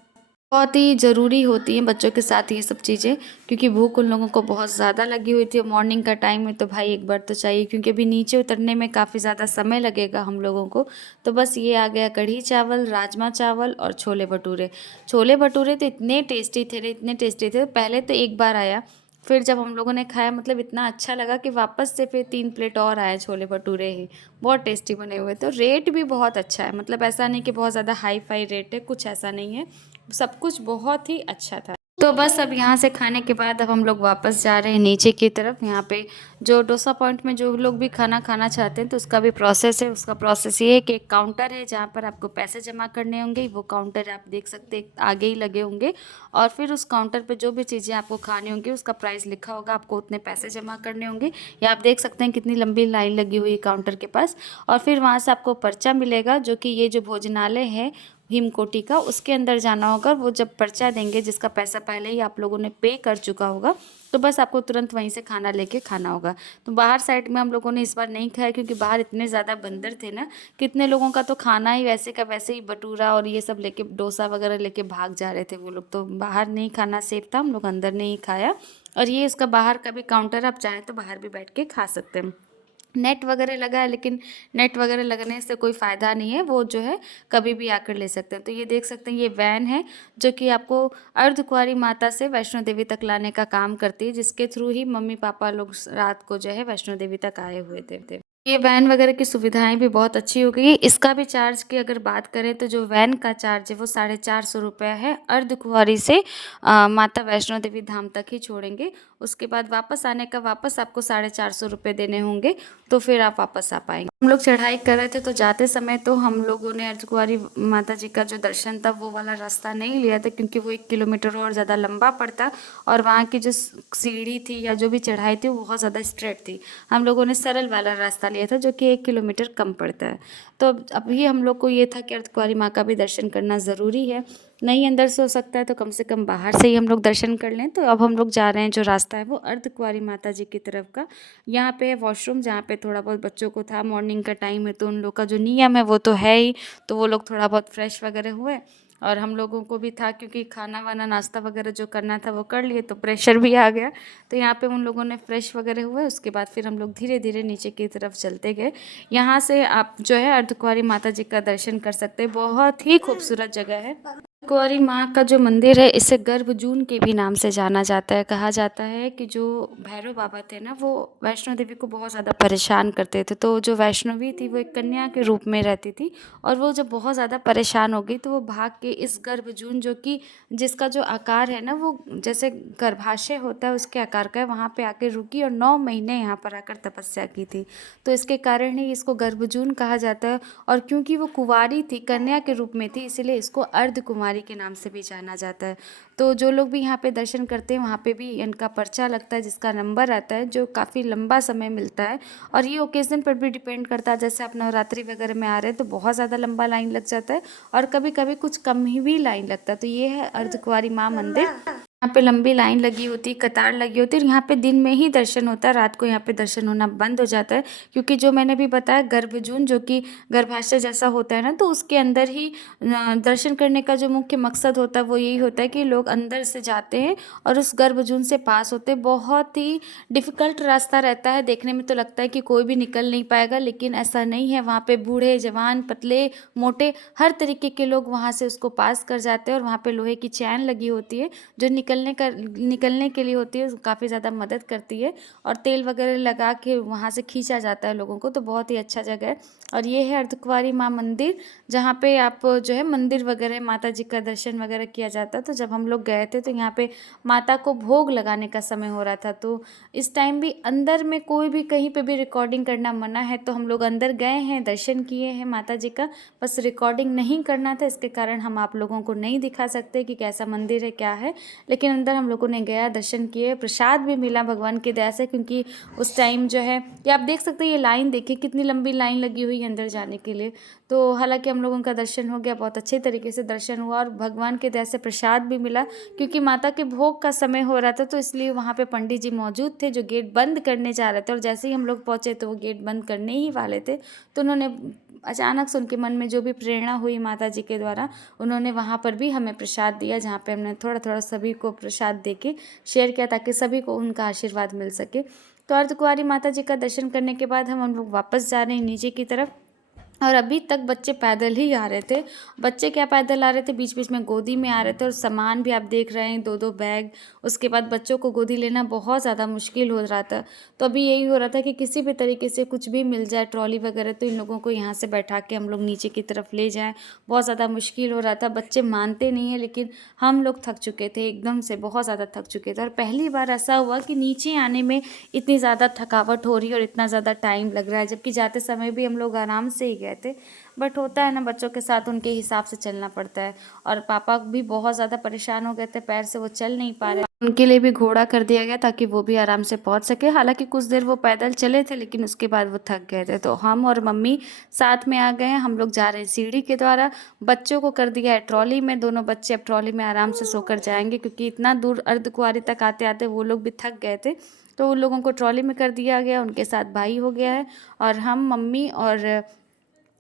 बहुत ही ज़रूरी होती हैं बच्चों के साथ ये सब चीज़ें, क्योंकि भूख उन लोगों को बहुत ज़्यादा लगी हुई थी। मॉर्निंग का टाइम है तो भाई एक बार तो चाहिए, क्योंकि अभी नीचे उतरने में काफ़ी ज़्यादा समय लगेगा हम लोगों को। तो बस ये आ गया कढ़ी चावल, राजमा चावल और छोले भटूरे। छोले भटूरे तो इतने टेस्टी थे, इतने टेस्टी थे। पहले तो एक बार आया, फिर जब हम लोगों ने खाया मतलब इतना अच्छा लगा कि वापस से फिर 3 प्लेट और आए छोले भटूरे ही। बहुत टेस्टी बने हुए थे, रेट भी बहुत अच्छा है, मतलब ऐसा नहीं कि बहुत ज़्यादा हाई फाई रेट है, कुछ ऐसा नहीं है, सब कुछ बहुत ही अच्छा था। तो बस अब यहाँ से खाने के बाद अब हम लोग वापस जा रहे हैं नीचे की तरफ। यहाँ पे जो डोसा पॉइंट में जो लोग भी खाना खाना चाहते हैं तो उसका भी प्रोसेस है। उसका प्रोसेस ये है कि एक काउंटर है जहाँ पर आपको पैसे जमा करने होंगे, वो काउंटर आप देख सकते हैं आगे ही लगे होंगे, और फिर उस काउंटर पे जो भी चीज़ें आपको खानी होंगी उसका प्राइस लिखा होगा, आपको उतने पैसे जमा करने होंगे। या आप देख सकते हैं कितनी लंबी लाइन लगी हुई है काउंटर के पास। और फिर वहाँ से आपको पर्चा मिलेगा, जो कि ये जो भोजनालय है हिमकोटी का, उसके अंदर जाना होगा। वो जब पर्चा देंगे जिसका पैसा पहले ही आप लोगों ने पे कर चुका होगा, तो बस आपको तुरंत वहीं से खाना लेके खाना होगा। तो बाहर साइड में हम लोगों ने इस बार नहीं खाया, क्योंकि बाहर इतने ज़्यादा बंदर थे ना, कितने लोगों का तो खाना ही वैसे का वैसे ही भटूरा और ये सब लेके, डोसा वगैरह लेके भाग जा रहे थे वो लोग। तो बाहर नहीं खाना सेफ था, हम लोग अंदर नहीं खाया। और ये इसका बाहर का भी काउंटर, आप चाहें तो बाहर भी बैठ के खा सकते हैं। नेट वगैरह लगा है, लेकिन नेट वगैरह लगने से कोई फ़ायदा नहीं है, वो जो है कभी भी आकर ले सकते हैं। तो ये देख सकते हैं, ये वैन है जो कि आपको अर्धकुंवारी माता से वैष्णो देवी तक लाने का काम करती है, जिसके थ्रू ही मम्मी पापा लोग रात को जो है वैष्णो देवी तक आए हुए थे। ये वैन वगैरह की सुविधाएं भी बहुत अच्छी हो गई है। इसका भी चार्ज की अगर बात करें तो जो वैन का चार्ज है वो 450 रुपये है। अर्धकुंवारी से माता वैष्णो देवी धाम तक ही छोड़ेंगे, उसके बाद वापस आने का वापस आपको 450 रुपये देने होंगे, तो फिर आप वापस आ पाएंगे। हम लोग चढ़ाई कर रहे थे तो जाते समय तो हम लोगों ने अर्धकुंवारी माता जी का जो दर्शन था वो वाला रास्ता नहीं लिया था, क्योंकि वो 1 किलोमीटर और ज़्यादा लंबा पड़ता, और वहाँ की जो सीढ़ी थी या जो भी चढ़ाई थी वो बहुत ज़्यादा स्ट्रेट थी। हम लोगों ने सरल वाला रास्ता लिया था जो कि 1 किलोमीटर कम पड़ता है। तो अभी हम लोग को ये था कि अर्धकुंवारी माँ का भी दर्शन करना ज़रूरी है, नहीं अंदर से हो सकता है तो कम से कम बाहर से ही हम लोग दर्शन कर लें। तो अब हम लोग जा रहे हैं, जो रास्ता है वो अर्धकुंवारी माता जी की तरफ का। यहाँ पे है वॉशरूम, जहाँ पे थोड़ा बहुत बच्चों को था, मॉर्निंग का टाइम है तो उन लोग का जो नियम है वो तो है ही, तो वो लोग थोड़ा बहुत फ्रेश वगैरह हुए, और हम लोगों को भी था क्योंकि खाना वाना नाश्ता वगैरह जो करना था वो कर लिए, तो प्रेशर भी आ गया। तो यहाँ पे उन लोगों ने फ्रेश वगैरह हुए, उसके बाद फिर हम लोग धीरे धीरे नीचे की तरफ चलते गए। यहाँ से आप जो है अर्धकुंवारी माता जी का दर्शन कर सकते हैं, बहुत ही खूबसूरत जगह है। कुंवारी माँ का जो मंदिर है इसे गर्भजून के भी नाम से जाना जाता है। कहा जाता है कि जो भैरव बाबा थे ना, वो वैष्णो देवी को बहुत ज़्यादा परेशान करते थे। तो जो वैष्णवी थी वो एक कन्या के रूप में रहती थी, और वो जब बहुत ज़्यादा परेशान हो गई तो वो भाग के इस गर्भजून, जो कि जिसका जो आकार है ना वो जैसे गर्भाशय होता है उसके आकार का है, वहाँ पे आके रुकी और 9 महीने यहाँ पर आकर तपस्या की थी। तो इसके कारण ही इसको गर्भजून कहा जाता है। और क्योंकि वो कुंवारी थी, कन्या के रूप में थी, इसलिए इसको अर्धकुमारी के नाम से भी जाना जाता है। तो जो लोग भी यहाँ पे दर्शन करते हैं वहाँ पे भी इनका पर्चा लगता है, जिसका नंबर आता है, जो काफ़ी लंबा समय मिलता है। और ये ओकेज़न पर भी डिपेंड करता है, जैसे आप नवरात्रि वगैरह में आ रहे हैं तो बहुत ज़्यादा लंबा लाइन लग जाता है, और कभी कभी कुछ कम ही भी लाइन लगता है। तो ये है अर्धकुंवारी माँ मंदिर। यहाँ पे लंबी लाइन लगी होती, कतार लगी होती है, और यहाँ पे दिन में ही दर्शन होता है, रात को यहाँ पे दर्शन होना बंद हो जाता है। क्योंकि जो मैंने भी बताया, गर्भजून जो कि गर्भाशय जैसा होता है ना, तो उसके अंदर ही दर्शन करने का जो मुख्य मकसद होता है वो यही होता है कि लोग अंदर से जाते हैं और उस गर्भजून से पास होते हैं। बहुत ही डिफ़िकल्ट रास्ता रहता है, देखने में तो लगता है कि कोई भी निकल नहीं पाएगा, लेकिन ऐसा नहीं है। वहाँ पे बूढ़े, जवान, पतले, मोटे, हर तरीके के लोग वहाँ से उसको पास कर जाते हैं। और वहाँ पे लोहे की चैन लगी होती है जो निकलने के लिए होती है, काफ़ी ज़्यादा मदद करती है, और तेल वगैरह लगा के वहाँ से खींचा जाता है लोगों को। तो बहुत ही अच्छा जगह है। और ये है अर्धकुंवारी माँ मंदिर, जहाँ पे आप जो है मंदिर वगैरह माता जी का दर्शन वगैरह किया जाता है। तो जब हम लोग गए थे तो यहाँ पे माता को भोग लगाने का समय हो रहा था, तो इस टाइम भी अंदर में कोई भी कहीं पे भी रिकॉर्डिंग करना मना है। तो हम लोग अंदर गए हैं, दर्शन किए हैं माता जी का, बस रिकॉर्डिंग नहीं करना था, इसके कारण हम आप लोगों को नहीं दिखा सकते कि कैसा मंदिर है, क्या है। लेकिन अंदर हम लोगों ने गया, दर्शन किए, प्रसाद भी मिला भगवान की दया से, क्योंकि उस टाइम जो है, ये आप देख सकते हैं, ये लाइन देखिए कितनी लंबी लाइन लगी हुई है अंदर जाने के लिए। तो हालांकि हम लोगों का दर्शन हो गया, बहुत अच्छे तरीके से दर्शन हुआ, और भगवान की दया से प्रसाद भी मिला। क्योंकि माता के भोग का समय हो रहा था, तो इसलिए वहाँ पे पंडित जी मौजूद थे जो गेट बंद करने जा रहे थे, और जैसे ही हम लोग पहुँचे तो वो गेट बंद करने ही वाले थे। तो उन्होंने अचानक से उनके मन में जो भी प्रेरणा हुई माता जी के द्वारा, उन्होंने वहाँ पर भी हमें प्रसाद दिया, जहाँ पे हमने थोड़ा थोड़ा सभी को प्रसाद दे के शेयर किया ताकि सभी को उनका आशीर्वाद मिल सके। तो अर्धकुंवारी माता जी का दर्शन करने के बाद हम लोग वापस जा रहे हैं नीचे की तरफ, और अभी तक बच्चे पैदल ही आ रहे थे। बच्चे क्या पैदल आ रहे थे, बीच बीच में गोदी में आ रहे थे, और सामान भी आप देख रहे हैं, 2-2 बैग। उसके बाद बच्चों को गोदी लेना बहुत ज़्यादा मुश्किल हो रहा था। तो अभी यही हो रहा था कि किसी भी तरीके से कुछ भी मिल जाए, ट्रॉली वगैरह, तो इन लोगों को यहाँ से बैठा के हम लोग नीचे की तरफ ले जाएँ। बहुत ज़्यादा मुश्किल हो रहा था, बच्चे मानते नहीं हैं, लेकिन हम लोग थक चुके थे, एकदम से बहुत ज़्यादा थक चुके थे। और पहली बार ऐसा हुआ कि नीचे आने में इतनी ज़्यादा थकावट हो रही है और इतना ज़्यादा टाइम लग रहा है, जबकि जाते समय भी हम लोग आराम से ही गए थे। बट होता है ना, बच्चों के साथ उनके हिसाब से चलना पड़ता है। और पापा भी बहुत ज़्यादा परेशान हो गए थे, पैर से वो चल नहीं पा रहे, उनके लिए भी घोड़ा कर दिया गया ताकि वो भी आराम से पहुंच सके। हालांकि कुछ देर वो पैदल चले थे, लेकिन उसके बाद वो थक गए थे। तो हम और मम्मी साथ में आ गए हैं, हम लोग जा रहे हैं सीढ़ी के द्वारा। बच्चों को कर दिया है ट्रॉली में, दोनों बच्चे अब ट्रॉली में आराम से सोकर जाएंगे, क्योंकि इतना दूर अर्धकुंवारी तक आते आते वो लोग भी थक गए थे। तो उन लोगों को ट्रॉली में कर दिया गया, उनके साथ भाई हो गया है, और हम मम्मी और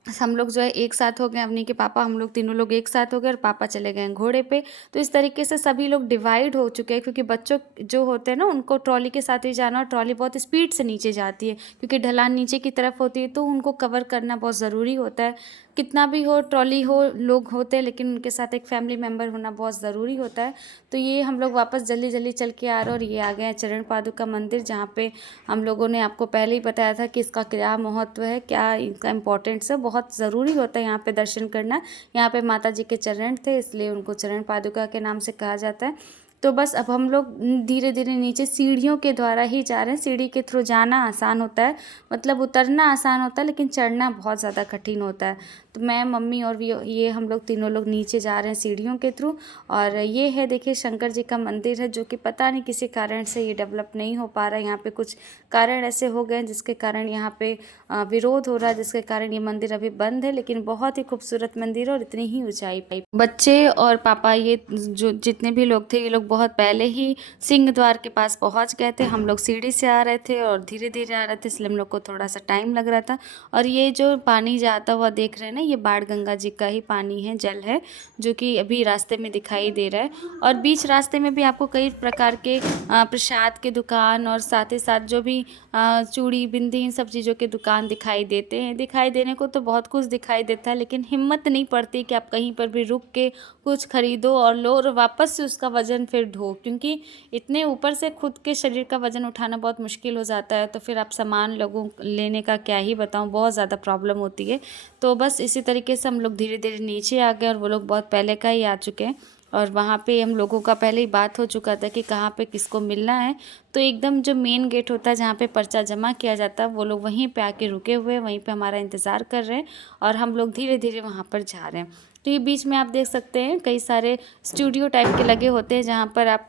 हम लोग जो है एक साथ हो गए। अवनी के पापा, हम लोग तीनों लोग एक साथ हो गए, और पापा चले गए हैं घोड़े पे। तो इस तरीके से सभी लोग डिवाइड हो चुके हैं, क्योंकि बच्चों जो होते हैं ना, उनको ट्रॉली के साथ ही जाना, और ट्रॉली बहुत स्पीड से नीचे जाती है, क्योंकि ढलान नीचे की तरफ होती है, तो उनको कवर करना बहुत ज़रूरी होता है। कितना भी हो, ट्रॉली हो, लोग होते हैं, लेकिन उनके साथ एक फैमिली मेम्बर होना बहुत ज़रूरी होता है। तो ये हम लोग वापस जल्दी जल्दी चल के आ रहे हैं, और ये आ गए हैं चरण पादुका मंदिर, जहाँ पे हम लोगों ने आपको पहले ही बताया था कि इसका क्या महत्व है, क्या इनका इम्पोर्टेंस है। बहुत ज़रूरी होता है यहाँ पे दर्शन करना। यहाँ पे माता जी के चरण थे, इसलिए उनको चरण पादुका के नाम से कहा जाता है। तो बस अब हम लोग धीरे धीरे नीचे सीढ़ियों के द्वारा ही जा रहे हैं। सीढ़ी के थ्रू जाना आसान होता है, मतलब उतरना आसान होता है, लेकिन चढ़ना बहुत ज़्यादा कठिन होता है। तो मैं, मम्मी और ये हम लोग तीनों लोग नीचे जा रहे हैं सीढ़ियों के थ्रू। और ये है, देखिए, शंकर जी का मंदिर है, जो कि पता नहीं किसी कारण से ये डेवलप नहीं हो पा रहा है। यहाँ पे कुछ कारण ऐसे हो गए हैं जिसके कारण यहाँ पे विरोध हो रहा है, जिसके कारण ये मंदिर अभी बंद है। लेकिन बहुत ही खूबसूरत मंदिर है, और इतनी ही ऊंचाई पे। बच्चे और पापा, ये जो जितने भी लोग थे, ये लोग बहुत पहले ही सिंह द्वार के पास पहुंच गए थे। हम लोग सीढ़ी से आ रहे थे और धीरे धीरे आ रहे थे, इसलिए हम लोग को थोड़ा सा टाइम लग रहा था। और ये जो पानी जाता हुआ देख रहे हैं ना, ये बाण गंगा जी का ही पानी है, जल है, जो कि अभी रास्ते में दिखाई दे रहा है। और बीच रास्ते में भी आपको कई प्रकार के प्रसाद के दुकान, और साथ ही साथ जो भी चूड़ी, बिंदी, इन सब चीज़ों के दुकान दिखाई देते हैं। दिखाई देने को तो बहुत कुछ दिखाई देता है, लेकिन हिम्मत नहीं पड़ती कि आप कहीं पर भी रुक के कुछ खरीदो और लो, और वापस से उसका वज़न फिर ढो, क्योंकि इतने ऊपर से खुद के शरीर का वज़न उठाना बहुत मुश्किल हो जाता है। तो फिर आप सामान लोगों लेने का क्या ही बताऊँ, बहुत ज़्यादा प्रॉब्लम होती है। तो बस इसी तरीके से हम लोग धीरे धीरे नीचे आ गए, और वो लोग बहुत पहले का ही आ चुके हैं। और वहाँ पे हम लोगों का पहले ही बात हो चुका था कि कहाँ पे किसको मिलना है। तो एकदम जो मेन गेट होता है, जहाँ पे पर्चा जमा किया जाता है, वो लोग वहीं पे आके रुके हुए हैं, वहीं पे हमारा इंतज़ार कर रहे हैं, और हम लोग धीरे धीरे वहाँ पर जा रहे हैं। तो ये बीच में आप देख सकते हैं कई सारे स्टूडियो टाइप के लगे होते हैं, जहाँ पर आप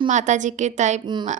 माता जी के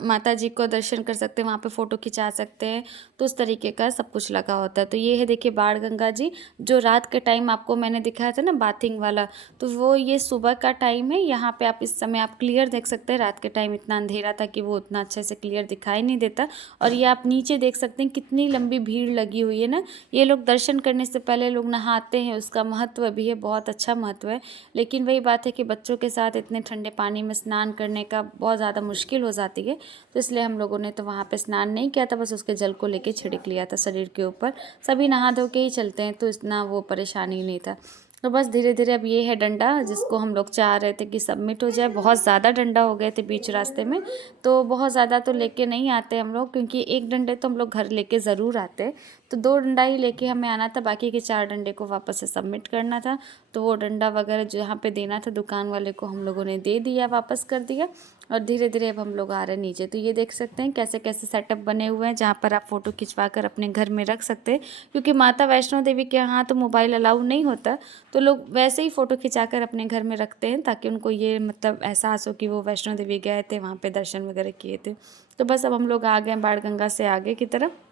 माता जी को दर्शन कर सकते हैं, वहाँ पे फ़ोटो खिंचा सकते हैं। तो उस तरीके का सब कुछ लगा होता है। तो ये है, देखिए, बाण गंगा जी, जो रात के टाइम आपको मैंने दिखाया था ना, बाथिंग वाला, तो वो ये सुबह का टाइम है। यहाँ पे आप इस समय आप क्लियर देख सकते हैं। रात के टाइम इतना अंधेरा था कि वो उतना अच्छे से क्लियर दिखाई नहीं देता। और ये आप नीचे देख सकते हैं कितनी लंबी भीड़ लगी हुई है ना। ये लोग दर्शन करने से पहले लोग नहाते हैं, उसका महत्व भी है, बहुत अच्छा महत्व है। लेकिन वही बात है कि बच्चों के साथ इतने ठंडे पानी में स्नान करने का बहुत ज़्यादा मुश्किल हो जाती है। तो इसलिए हम लोगों ने तो वहाँ पे स्नान नहीं किया था, बस उसके जल को लेके छिड़क लिया था शरीर के ऊपर। सभी नहा धो के ही चलते हैं, तो इतना वो परेशानी नहीं था। तो बस धीरे धीरे अब ये है डंडा, जिसको हम लोग चाह रहे थे कि सबमिट हो जाए। बहुत ज़्यादा डंडा हो गए थे बीच रास्ते में, तो बहुत ज़्यादा तो लेके नहीं आते हम लोग, क्योंकि एक डंडे तो हम लोग घर लेके ज़रूर आते। तो 2 डंडा ही लेके हमें आना था, बाकी के 4 डंडे को वापस से सबमिट करना था। तो वो डंडा वगैरह जहाँ पे देना था दुकान वाले को, हम लोगों ने दे दिया, वापस कर दिया। और धीरे धीरे अब हम लोग आ रहे हैं नीचे। तो ये देख सकते हैं कैसे कैसे सेटअप बने हुए हैं, जहाँ पर आप फ़ोटो खिंचवा कर अपने घर में रख सकते हैं। क्योंकि माता वैष्णो देवी के यहाँ तो मोबाइल अलाउ नहीं होता, तो लोग वैसे ही फ़ोटो खिंचाकर अपने घर में रखते हैं, ताकि उनको ये मतलब एहसास हो कि वो वैष्णो देवी गए थे, वहाँ पे दर्शन वगैरह किए थे। तो बस अब हम लोग आ गए बाण गंगा से आगे की तरफ।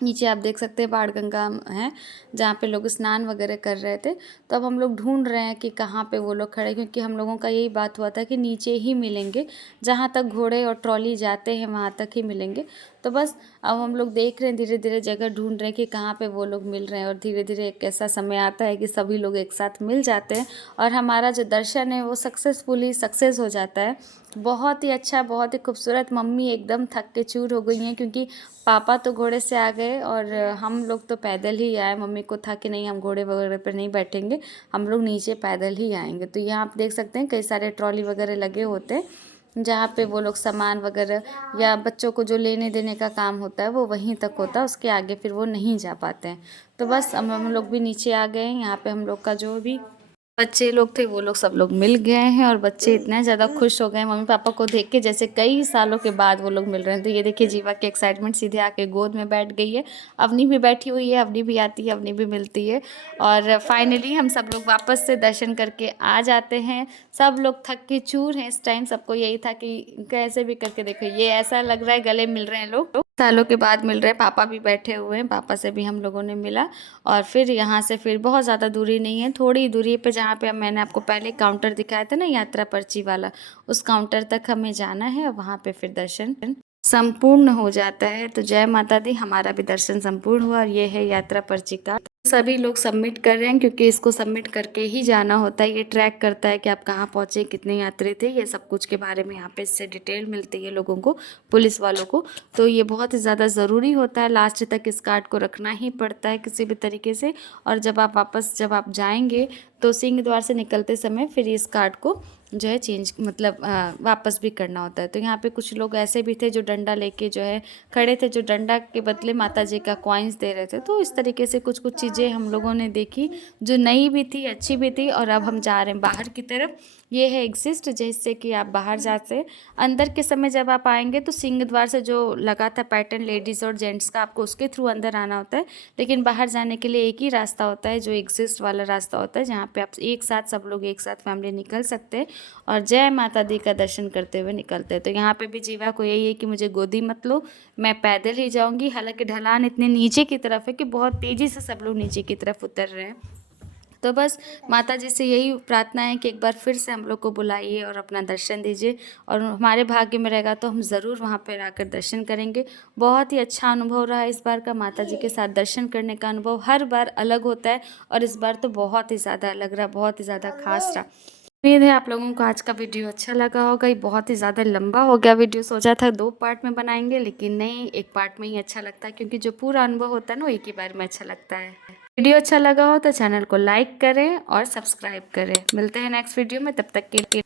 नीचे आप देख सकते हैं बाण गंगा है, जहाँ पे लोग स्नान वगैरह कर रहे थे। तो अब हम लोग ढूंढ रहे हैं कि कहाँ पे वो लोग खड़े, क्योंकि हम लोगों का यही बात हुआ था कि नीचे ही मिलेंगे, जहाँ तक घोड़े और ट्रॉली जाते हैं वहाँ तक ही मिलेंगे। तो बस अब हम लोग देख रहे हैं, धीरे धीरे जगह ढूंढ रहे हैं कि कहाँ पे वो लोग मिल रहे हैं, और धीरे धीरे एक ऐसा समय आता है कि सभी लोग एक साथ मिल जाते हैं और हमारा जो दर्शन है वो सक्सेसफुली सक्सेस हो जाता है। बहुत ही अच्छा, बहुत ही खूबसूरत। मम्मी एकदम थक के चूर हो गई हैं क्योंकि पापा तो घोड़े से आ गए और हम लोग तो पैदल ही आए। मम्मी को था कि नहीं, हम घोड़े वगैरह पर नहीं बैठेंगे, हम लोग नीचे पैदल ही आएंगे। तो यहाँ आप देख सकते हैं कई सारे ट्रॉली वगैरह लगे होते हैं जहाँ पे वो लोग सामान वगैरह या बच्चों को जो लेने देने का काम होता है वो वहीं तक होता है, उसके आगे फिर वो नहीं जा पाते हैं। तो बस हम लोग भी नीचे आ गए हैं। यहाँ पे हम लोग का जो भी बच्चे लोग थे वो लोग सब लोग मिल गए हैं और बच्चे इतने ज़्यादा खुश हो गए मम्मी पापा को देख के, जैसे कई सालों के बाद वो लोग मिल रहे हैं। तो ये देखिए जीवा की एक्साइटमेंट, सीधे आके गोद में बैठ गई है। अवनी भी बैठी हुई है, अवनी भी आती है, अवनी भी मिलती है। और फाइनली हम सब लोग वापस से दर्शन करके आ जाते हैं। सब लोग थक के चूर हैं इस टाइम। सबको यही था कि कैसे भी करके देखो, ये ऐसा लग रहा है गले मिल रहे हैं लोग, सालों के बाद मिल रहे हैं। पापा भी बैठे हुए हैं, पापा से भी हम लोगों ने मिला। और फिर यहाँ से फिर बहुत ज़्यादा दूरी नहीं है, थोड़ी दूरी पे जहाँ पे मैंने आपको पहले काउंटर दिखाया था ना, यात्रा पर्ची वाला, उस काउंटर तक हमें जाना है और वहाँ पे फिर दर्शन संपूर्ण हो जाता है। तो जय माता दी, हमारा भी दर्शन संपूर्ण हुआ और ये है यात्रा पर्ची का। सभी लोग सबमिट कर रहे हैं क्योंकि इसको सबमिट करके ही जाना होता है। ये ट्रैक करता है कि आप कहाँ पहुँचे, कितने यात्री थे, ये सब कुछ के बारे में यहाँ पे इससे डिटेल मिलती है लोगों को, पुलिस वालों को। तो ये बहुत ही ज़्यादा ज़रूरी होता है, लास्ट तक इस कार्ड को रखना ही पड़ता है किसी भी तरीके से। और जब आप जाएंगे तो सिंह द्वार से निकलते समय फिर इस कार्ड को जो है चेंज, मतलब वापस भी करना होता है। तो यहाँ पे कुछ लोग ऐसे भी थे जो डंडा लेके जो है खड़े थे, जो डंडा के बदले माता जी का कॉइन्स दे रहे थे। तो इस तरीके से कुछ कुछ चीज़ें हम लोगों ने देखी जो नई भी थी, अच्छी भी थी। और अब हम जा रहे हैं बाहर की तरफ। ये है एग्जिस्ट, जिससे कि आप बाहर जाते हैं। अंदर के समय जब आप आएंगे तो सिंह द्वार से जो लगा था पैटर्न लेडीज़ और जेंट्स का, आपको उसके थ्रू अंदर आना होता है। लेकिन बाहर जाने के लिए एक ही रास्ता होता है, जो एग्जिस्ट वाला रास्ता होता है, जहाँ पे आप एक साथ सब लोग एक साथ फैमिली निकल सकते हैं और जय माता दी का दर्शन करते हुए निकलते हैं। तो यहाँ पे भी जीवा को यही है कि मुझे गोदी मत लो, मैं पैदल ही जाऊँगी। हालांकि ढलान इतने नीचे की तरफ है कि बहुत तेज़ी से सब लोग नीचे की तरफ उतर रहे हैं। तो बस माता जी से यही प्रार्थना है कि एक बार फिर से हम लोग को बुलाइए और अपना दर्शन दीजिए, और हमारे भाग्य में रहेगा तो हम ज़रूर वहाँ पर आकर दर्शन करेंगे। बहुत ही अच्छा अनुभव रहा इस बार का, माता जी के साथ दर्शन करने का अनुभव हर बार अलग होता है और इस बार तो बहुत ही ज़्यादा अलग रहा, बहुत ही ज़्यादा खास रहा। उम्मीद है आप लोगों को आज का वीडियो अच्छा लगा होगा। ये बहुत ही ज़्यादा लंबा हो गया वीडियो, सोचा था 2 पार्ट में बनाएंगे, लेकिन नहीं, एक पार्ट में ही अच्छा लगता है क्योंकि जो पूरा अनुभव होता है ना वो एक ही बार में अच्छा लगता है। वीडियो अच्छा लगा हो तो चैनल को लाइक करें और सब्सक्राइब करें। मिलते हैं नेक्स्ट वीडियो में, तब तक के लिए।